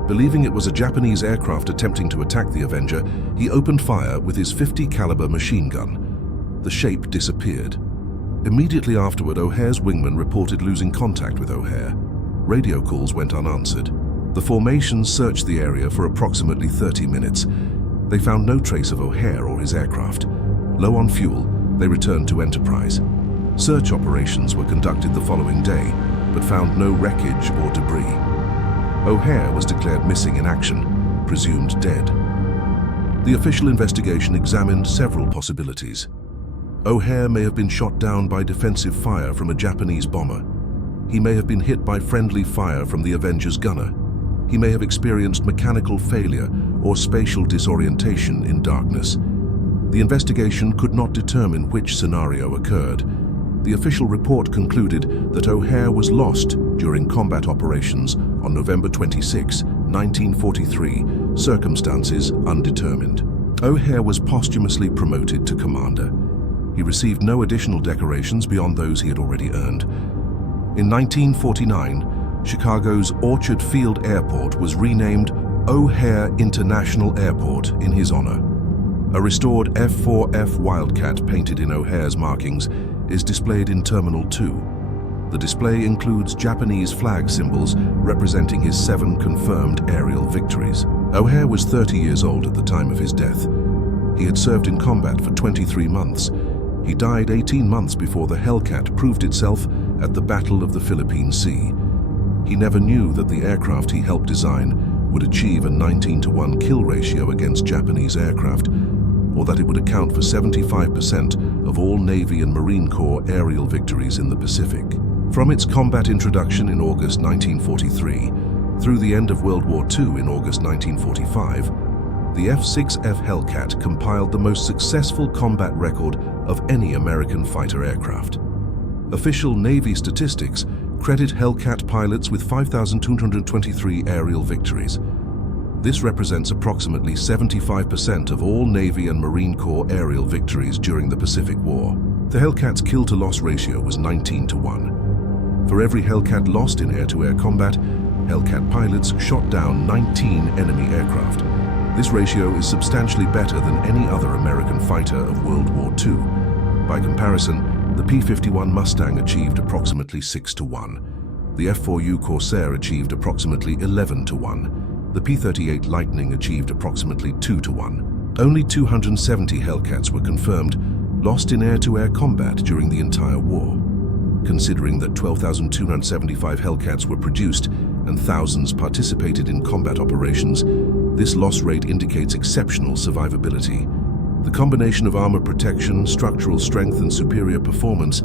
Believing it was a Japanese aircraft attempting to attack the Avenger, he opened fire with his .50 caliber machine gun. The shape disappeared. Immediately afterward, O'Hare's wingman reported losing contact with O'Hare. Radio calls went unanswered. The formation searched the area for approximately 30 minutes. They found no trace of O'Hare or his aircraft. Low on fuel, they returned to Enterprise. Search operations were conducted the following day, but found no wreckage or debris. O'Hare was declared missing in action, presumed dead. The official investigation examined several possibilities. O'Hare may have been shot down by defensive fire from a Japanese bomber. He may have been hit by friendly fire from the Avenger's gunner. He may have experienced mechanical failure or spatial disorientation in darkness. The investigation could not determine which scenario occurred. The official report concluded that O'Hare was lost during combat operations on November 26, 1943, circumstances undetermined. O'Hare was posthumously promoted to commander. He received no additional decorations beyond those he had already earned. In 1949, Chicago's Orchard Field Airport was renamed O'Hare International Airport in his honor. A restored F4F Wildcat painted in O'Hare's markings is displayed in Terminal 2. The display includes Japanese flag symbols representing his 7 confirmed aerial victories. O'Hare was 30 years old at the time of his death. He had served in combat for 23 months. He died 18 months before the Hellcat proved itself at the Battle of the Philippine Sea. He never knew that the aircraft he helped design would achieve a 19-to-1 kill ratio against Japanese aircraft, or that it would account for 75% of all Navy and Marine Corps aerial victories in the Pacific. From its combat introduction in August 1943 through the end of World War II in August 1945, the F6F Hellcat compiled the most successful combat record of any American fighter aircraft. Official Navy statistics credit Hellcat pilots with 5,223 aerial victories. This represents approximately 75% of all Navy and Marine Corps aerial victories during the Pacific War. The Hellcat's kill-to-loss ratio was 19-to-1. For every Hellcat lost in air-to-air combat, Hellcat pilots shot down 19 enemy aircraft. This ratio is substantially better than any other American fighter of World War II. By comparison, the P-51 Mustang achieved approximately 6-to-1. The F4U Corsair achieved approximately 11-to-1. The P-38 Lightning achieved approximately 2-to-1. Only 270 Hellcats were confirmed lost in air-to-air combat during the entire war. Considering that 12,275 Hellcats were produced and thousands participated in combat operations, this loss rate indicates exceptional survivability. The combination of armor protection, structural strength, and superior performance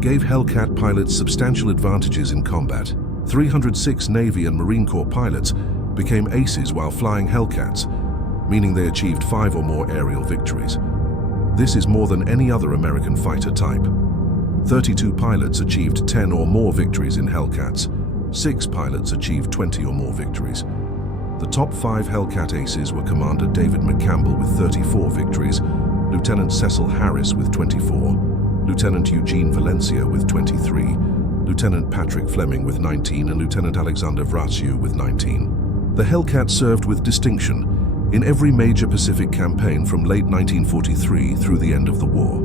gave Hellcat pilots substantial advantages in combat. 306 Navy and Marine Corps pilots became aces while flying Hellcats, meaning they achieved 5 or more aerial victories. This is more than any other American fighter type. 32 pilots achieved 10 or more victories in Hellcats. 6 pilots achieved 20 or more victories. The top 5 Hellcat aces were Commander David McCampbell with 34 victories, Lieutenant Cecil Harris with 24, Lieutenant Eugene Valencia with 23, Lieutenant Patrick Fleming with 19, and Lieutenant Alexander Vrasiu with 19. The Hellcat served with distinction in every major Pacific campaign from late 1943 through the end of the war.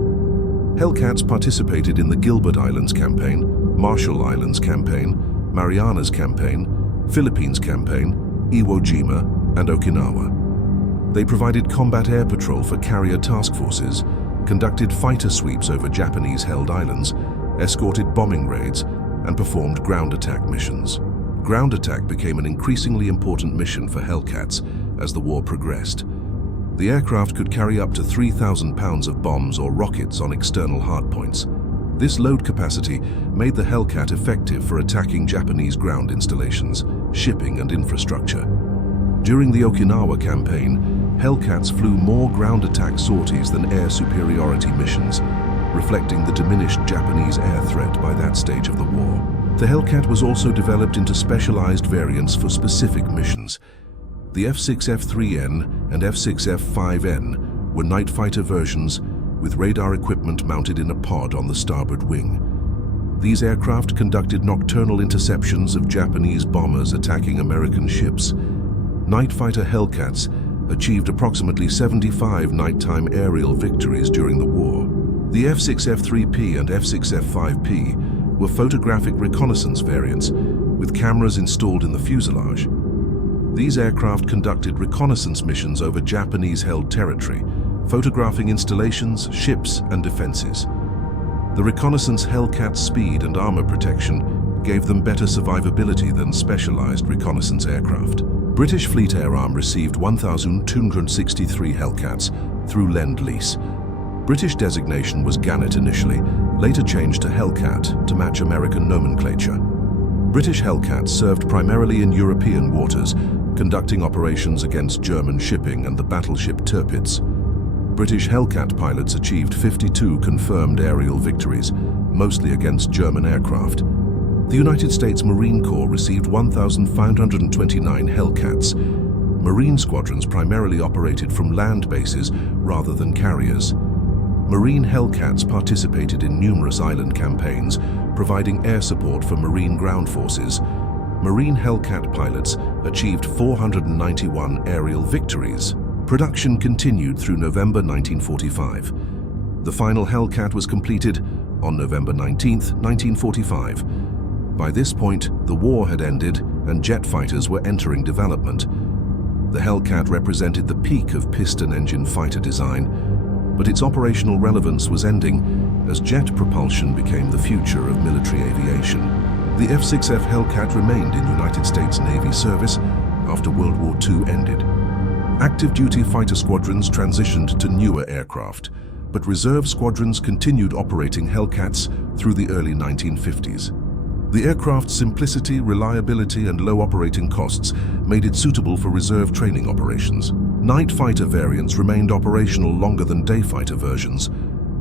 Hellcats participated in the Gilbert Islands Campaign, Marshall Islands Campaign, Marianas Campaign, Philippines Campaign, Iwo Jima, and Okinawa. They provided combat air patrol for carrier task forces, conducted fighter sweeps over Japanese-held islands, escorted bombing raids, and performed ground attack missions. Ground attack became an increasingly important mission for Hellcats as the war progressed. The aircraft could carry up to 3,000 pounds of bombs or rockets on external hardpoints. This load capacity made the Hellcat effective for attacking Japanese ground installations, shipping, and infrastructure. During the Okinawa campaign, Hellcats flew more ground attack sorties than air superiority missions, reflecting the diminished Japanese air threat by that stage of the war. The Hellcat was also developed into specialized variants for specific missions. The F6F3N and F6F5N were night fighter versions with radar equipment mounted in a pod on the starboard wing. These aircraft conducted nocturnal interceptions of Japanese bombers attacking American ships. Night fighter Hellcats achieved approximately 75 nighttime aerial victories during the war. The F6F3P and F6F5P were photographic reconnaissance variants with cameras installed in the fuselage. These aircraft conducted reconnaissance missions over Japanese-held territory, photographing installations, ships, and defenses. The reconnaissance Hellcat's speed and armor protection gave them better survivability than specialized reconnaissance aircraft. British Fleet Air Arm received 1,263 Hellcats through Lend-Lease. British designation was Gannet initially, later changed to Hellcat to match American nomenclature. British Hellcats served primarily in European waters, conducting operations against German shipping and the battleship Tirpitz. British Hellcat pilots achieved 52 confirmed aerial victories, mostly against German aircraft. The United States Marine Corps received 1,529 Hellcats. Marine squadrons primarily operated from land bases rather than carriers. Marine Hellcats participated in numerous island campaigns, providing air support for Marine ground forces. Marine Hellcat pilots achieved 491 aerial victories. Production continued through November 1945. The final Hellcat was completed on November 19, 1945. By this point, the war had ended and jet fighters were entering development. The Hellcat represented the peak of piston engine fighter design, but its operational relevance was ending as jet propulsion became the future of military aviation. The F6F Hellcat remained in United States Navy service after World War II ended. Active duty fighter squadrons transitioned to newer aircraft, but reserve squadrons continued operating Hellcats through the early 1950s. The aircraft's simplicity, reliability, and low operating costs made it suitable for reserve training operations. Night fighter variants remained operational longer than day fighter versions.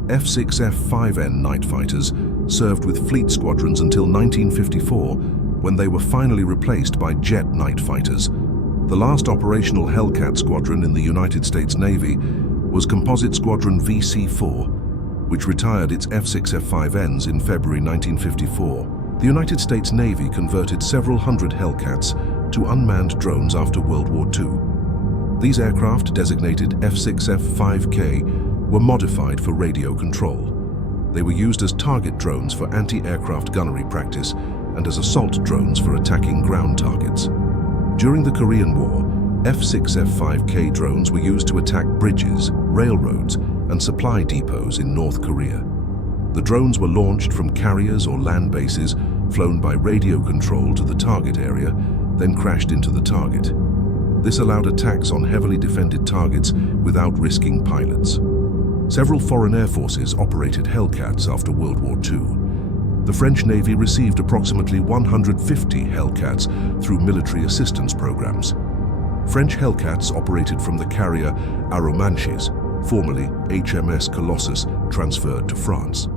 F6F5N night fighters served with fleet squadrons until 1954, when they were finally replaced by jet night fighters. The last operational Hellcat squadron in the United States Navy was Composite Squadron VC-4, which retired its F6F5Ns in February 1954. The United States Navy converted several hundred Hellcats to unmanned drones after World War II. These aircraft, designated F6F5K, were modified for radio control. They were used as target drones for anti-aircraft gunnery practice and as assault drones for attacking ground targets. During the Korean War, F6F5K drones were used to attack bridges, railroads, and supply depots in North Korea. The drones were launched from carriers or land bases, flown by radio control to the target area, then crashed into the target. This allowed attacks on heavily defended targets without risking pilots. Several foreign air forces operated Hellcats after World War II. The French Navy received approximately 150 Hellcats through military assistance programs. French Hellcats operated from the carrier Aromanches, formerly HMS Colossus, transferred to France.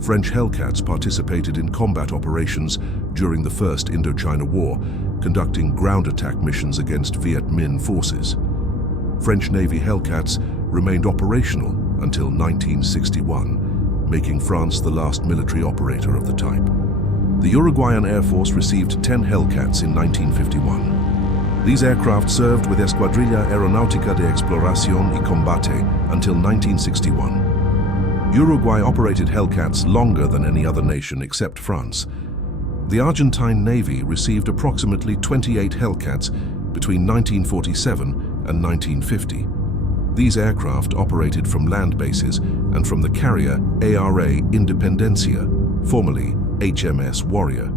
French Hellcats participated in combat operations during the First Indochina War, conducting ground attack missions against Viet Minh forces. French Navy Hellcats remained operational until 1961, making France the last military operator of the type. The Uruguayan Air Force received 10 Hellcats in 1951. These aircraft served with Escuadrilla Aeronáutica de Exploración y Combate until 1961. Uruguay operated Hellcats longer than any other nation except France. The Argentine Navy received approximately 28 Hellcats between 1947 and 1950. These aircraft operated from land bases and from the carrier ARA Independencia, formerly HMS Warrior.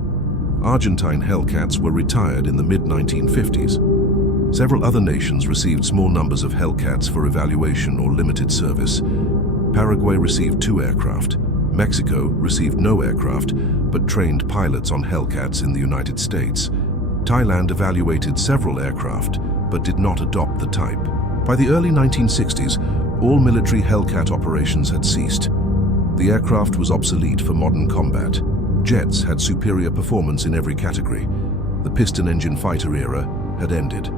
Argentine Hellcats were retired in the mid-1950s. Several other nations received small numbers of Hellcats for evaluation or limited service. Paraguay received 2 aircraft. Mexico received no aircraft, but trained pilots on Hellcats in the United States. Thailand evaluated several aircraft, but did not adopt the type. By the early 1960s, all military Hellcat operations had ceased. The aircraft was obsolete for modern combat. Jets had superior performance in every category. The piston-engine fighter era had ended.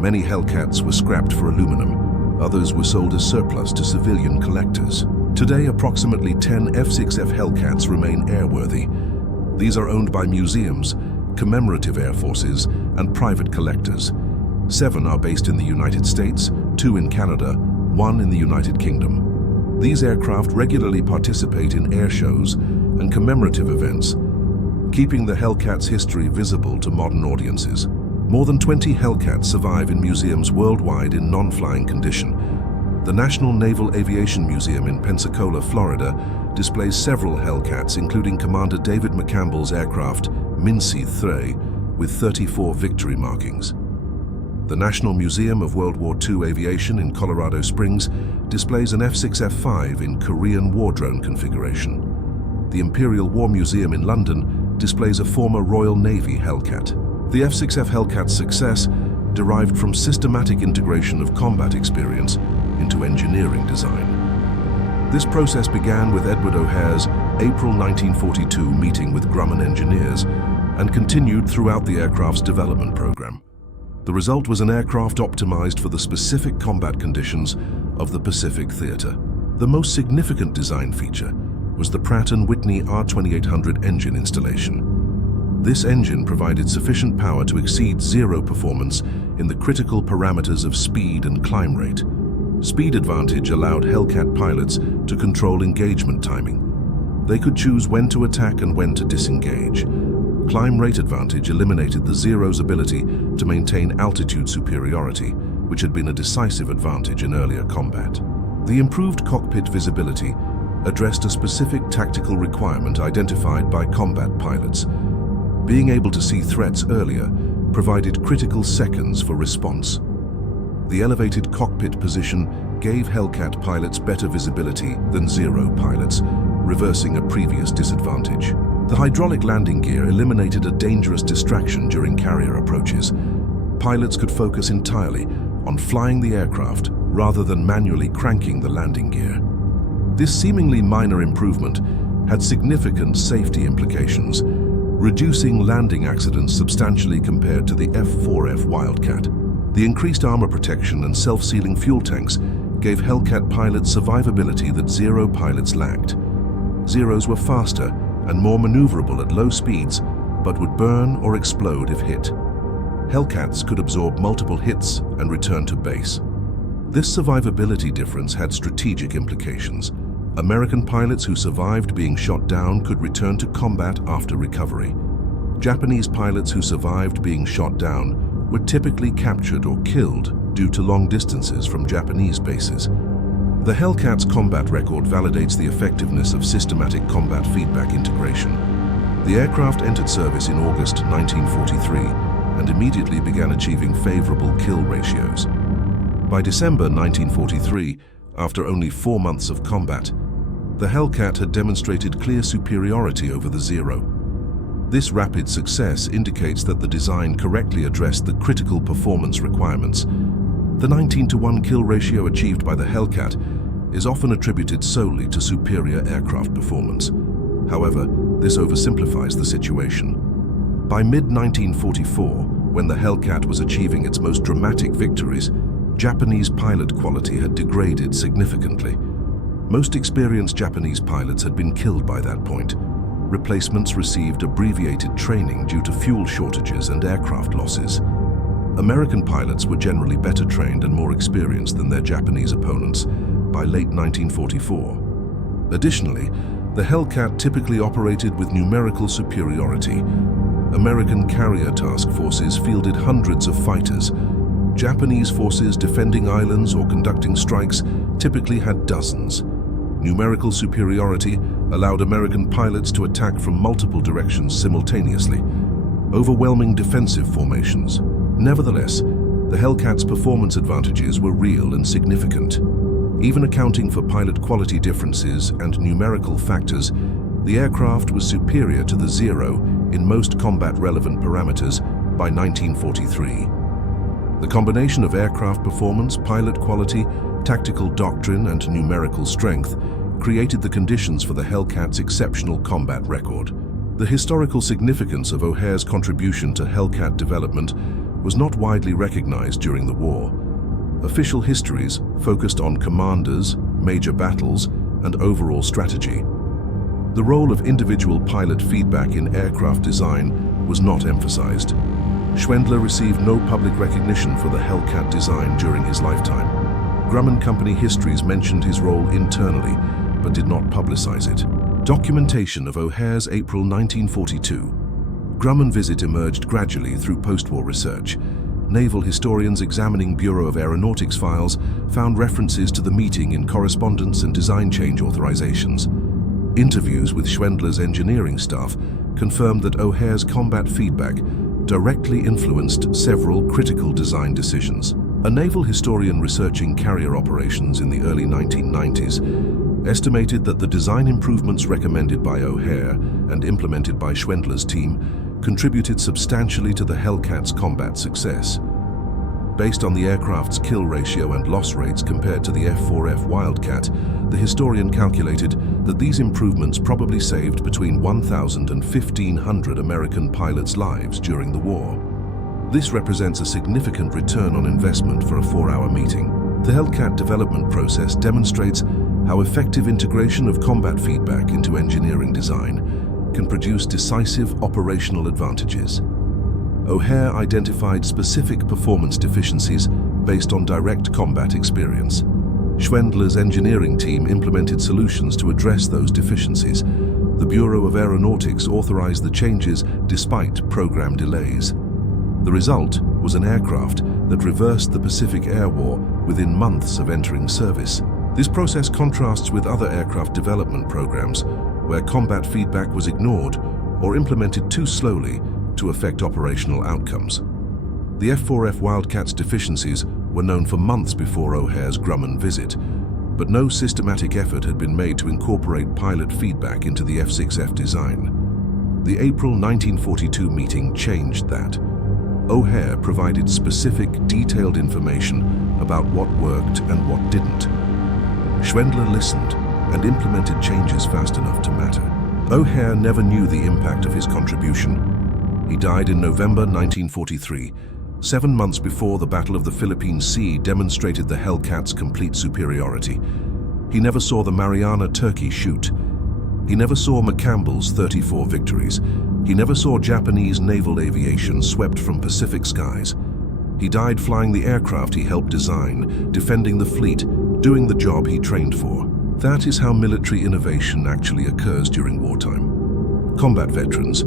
Many Hellcats were scrapped for aluminum. Others were sold as surplus to civilian collectors. Today, approximately 10 F6F Hellcats remain airworthy. These are owned by museums, commemorative air forces, and private collectors. 7 are based in the United States, 2 in Canada, 1 in the United Kingdom. These aircraft regularly participate in air shows and commemorative events, keeping the Hellcat's history visible to modern audiences. More than 20 Hellcats survive in museums worldwide in non-flying condition. The National Naval Aviation Museum in Pensacola, Florida, displays several Hellcats, including Commander David McCampbell's aircraft, Mincy III, with 34 victory markings. The National Museum of World War II Aviation in Colorado Springs displays an F6F-5 in Korean war drone configuration. The Imperial War Museum in London displays a former Royal Navy Hellcat. The F6F Hellcat's success derived from systematic integration of combat experience into engineering design. This process began with Edward O'Hare's April 1942 meeting with Grumman engineers and continued throughout the aircraft's development program. The result was an aircraft optimized for the specific combat conditions of the Pacific Theater. The most significant design feature was the Pratt & Whitney R2800 engine installation. This engine provided sufficient power to exceed zero performance in the critical parameters of speed and climb rate. Speed advantage allowed Hellcat pilots to control engagement timing. They could choose when to attack and when to disengage. Climb rate advantage eliminated the Zero's ability to maintain altitude superiority, which had been a decisive advantage in earlier combat. The improved cockpit visibility addressed a specific tactical requirement identified by combat pilots. Being able to see threats earlier provided critical seconds for response. The elevated cockpit position gave Hellcat pilots better visibility than Zero pilots, reversing a previous disadvantage. The hydraulic landing gear eliminated a dangerous distraction during carrier approaches. Pilots could focus entirely on flying the aircraft rather than manually cranking the landing gear. This seemingly minor improvement had significant safety implications, reducing landing accidents substantially compared to the F4F Wildcat. The increased armor protection and self-sealing fuel tanks gave Hellcat pilots survivability that Zero pilots lacked. Zeros were faster and more maneuverable at low speeds, but would burn or explode if hit. Hellcats could absorb multiple hits and return to base. This survivability difference had strategic implications. American pilots who survived being shot down could return to combat after recovery. Japanese pilots who survived being shot down were typically captured or killed due to long distances from Japanese bases. The Hellcat's combat record validates the effectiveness of systematic combat feedback integration. The aircraft entered service in August 1943 and immediately began achieving favorable kill ratios. By December 1943, after only 4 months of combat, the Hellcat had demonstrated clear superiority over the Zero. This rapid success indicates that the design correctly addressed the critical performance requirements. The 19-to-1 kill ratio achieved by the Hellcat is often attributed solely to superior aircraft performance. However, this oversimplifies the situation. By mid-1944, when the Hellcat was achieving its most dramatic victories, Japanese pilot quality had degraded significantly. Most experienced Japanese pilots had been killed by that point. Replacements received abbreviated training due to fuel shortages and aircraft losses. American pilots were generally better trained and more experienced than their Japanese opponents by late 1944. Additionally, the Hellcat typically operated with numerical superiority. American carrier task forces fielded hundreds of fighters. Japanese forces defending islands or conducting strikes typically had dozens. Numerical superiority allowed American pilots to attack from multiple directions simultaneously, overwhelming defensive formations. Nevertheless, the Hellcat's performance advantages were real and significant. Even accounting for pilot quality differences and numerical factors, the aircraft was superior to the Zero in most combat-relevant parameters by 1943. The combination of aircraft performance, pilot quality, tactical doctrine, and numerical strength created the conditions for the Hellcat's exceptional combat record. The historical significance of O'Hare's contribution to Hellcat development was not widely recognized during the war. Official histories focused on commanders, major battles, and overall strategy. The role of individual pilot feedback in aircraft design was not emphasized. Schwendler received no public recognition for the Hellcat design during his lifetime. Grumman Company histories mentioned his role internally, but did not publicize it. Documentation of O'Hare's April 1942. Grumman visit emerged gradually through post-war research. Naval historians examining Bureau of Aeronautics files found references to the meeting in correspondence and design change authorizations. Interviews with Schwendler's engineering staff confirmed that O'Hare's combat feedback directly influenced several critical design decisions. A naval historian researching carrier operations in the early 1990s estimated that the design improvements recommended by O'Hare and implemented by Schwendler's team contributed substantially to the Hellcat's combat success. Based on the aircraft's kill ratio and loss rates compared to the F4F Wildcat, the historian calculated that these improvements probably saved between 1,000 and 1,500 American pilots' lives during the war. This represents a significant return on investment for a 4-hour meeting. The Hellcat development process demonstrates how effective integration of combat feedback into engineering design can produce decisive operational advantages. O'Hare identified specific performance deficiencies based on direct combat experience. Schwendler's engineering team implemented solutions to address those deficiencies. The Bureau of Aeronautics authorized the changes despite program delays. The result was an aircraft that reversed the Pacific Air War within months of entering service. This process contrasts with other aircraft development programs where combat feedback was ignored or implemented too slowly to affect operational outcomes. The F4F Wildcat's deficiencies were known for months before O'Hare's Grumman visit, but no systematic effort had been made to incorporate pilot feedback into the F6F design. The April 1942 meeting changed that. O'Hare provided specific, detailed information about what worked and what didn't. Schwendler listened and implemented changes fast enough to matter. O'Hare never knew the impact of his contribution. He died in November 1943, 7 months before the Battle of the Philippine Sea demonstrated the Hellcat's complete superiority. He never saw the Mariana Turkey shoot. He never saw McCampbell's 34 victories. He never saw Japanese naval aviation swept from Pacific skies. He died flying the aircraft he helped design, defending the fleet, doing the job he trained for. That is how military innovation actually occurs during wartime. Combat veterans,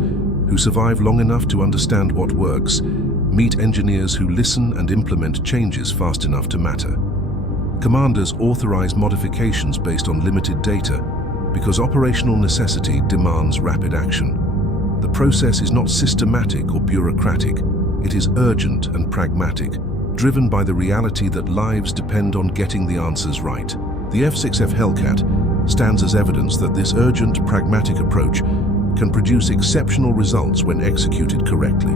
who survive long enough to understand what works, meet engineers who listen and implement changes fast enough to matter. Commanders authorize modifications based on limited data because operational necessity demands rapid action. The process is not systematic or bureaucratic. It is urgent and pragmatic, driven by the reality that lives depend on getting the answers right. The F6F Hellcat stands as evidence that this urgent, pragmatic approach can produce exceptional results when executed correctly.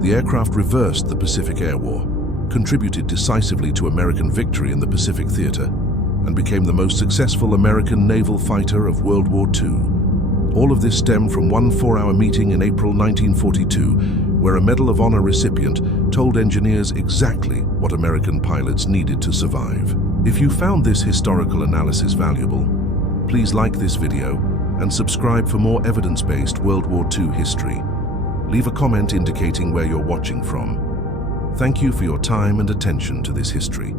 The aircraft reversed the Pacific Air War, contributed decisively to American victory in the Pacific Theater, and became the most successful American naval fighter of World War II. All of this stemmed from one 4-hour meeting in April 1942, where a Medal of Honor recipient told engineers exactly what American pilots needed to survive. If you found this historical analysis valuable, please like this video and subscribe for more evidence-based World War II history. Leave a comment indicating where you're watching from. Thank you for your time and attention to this history.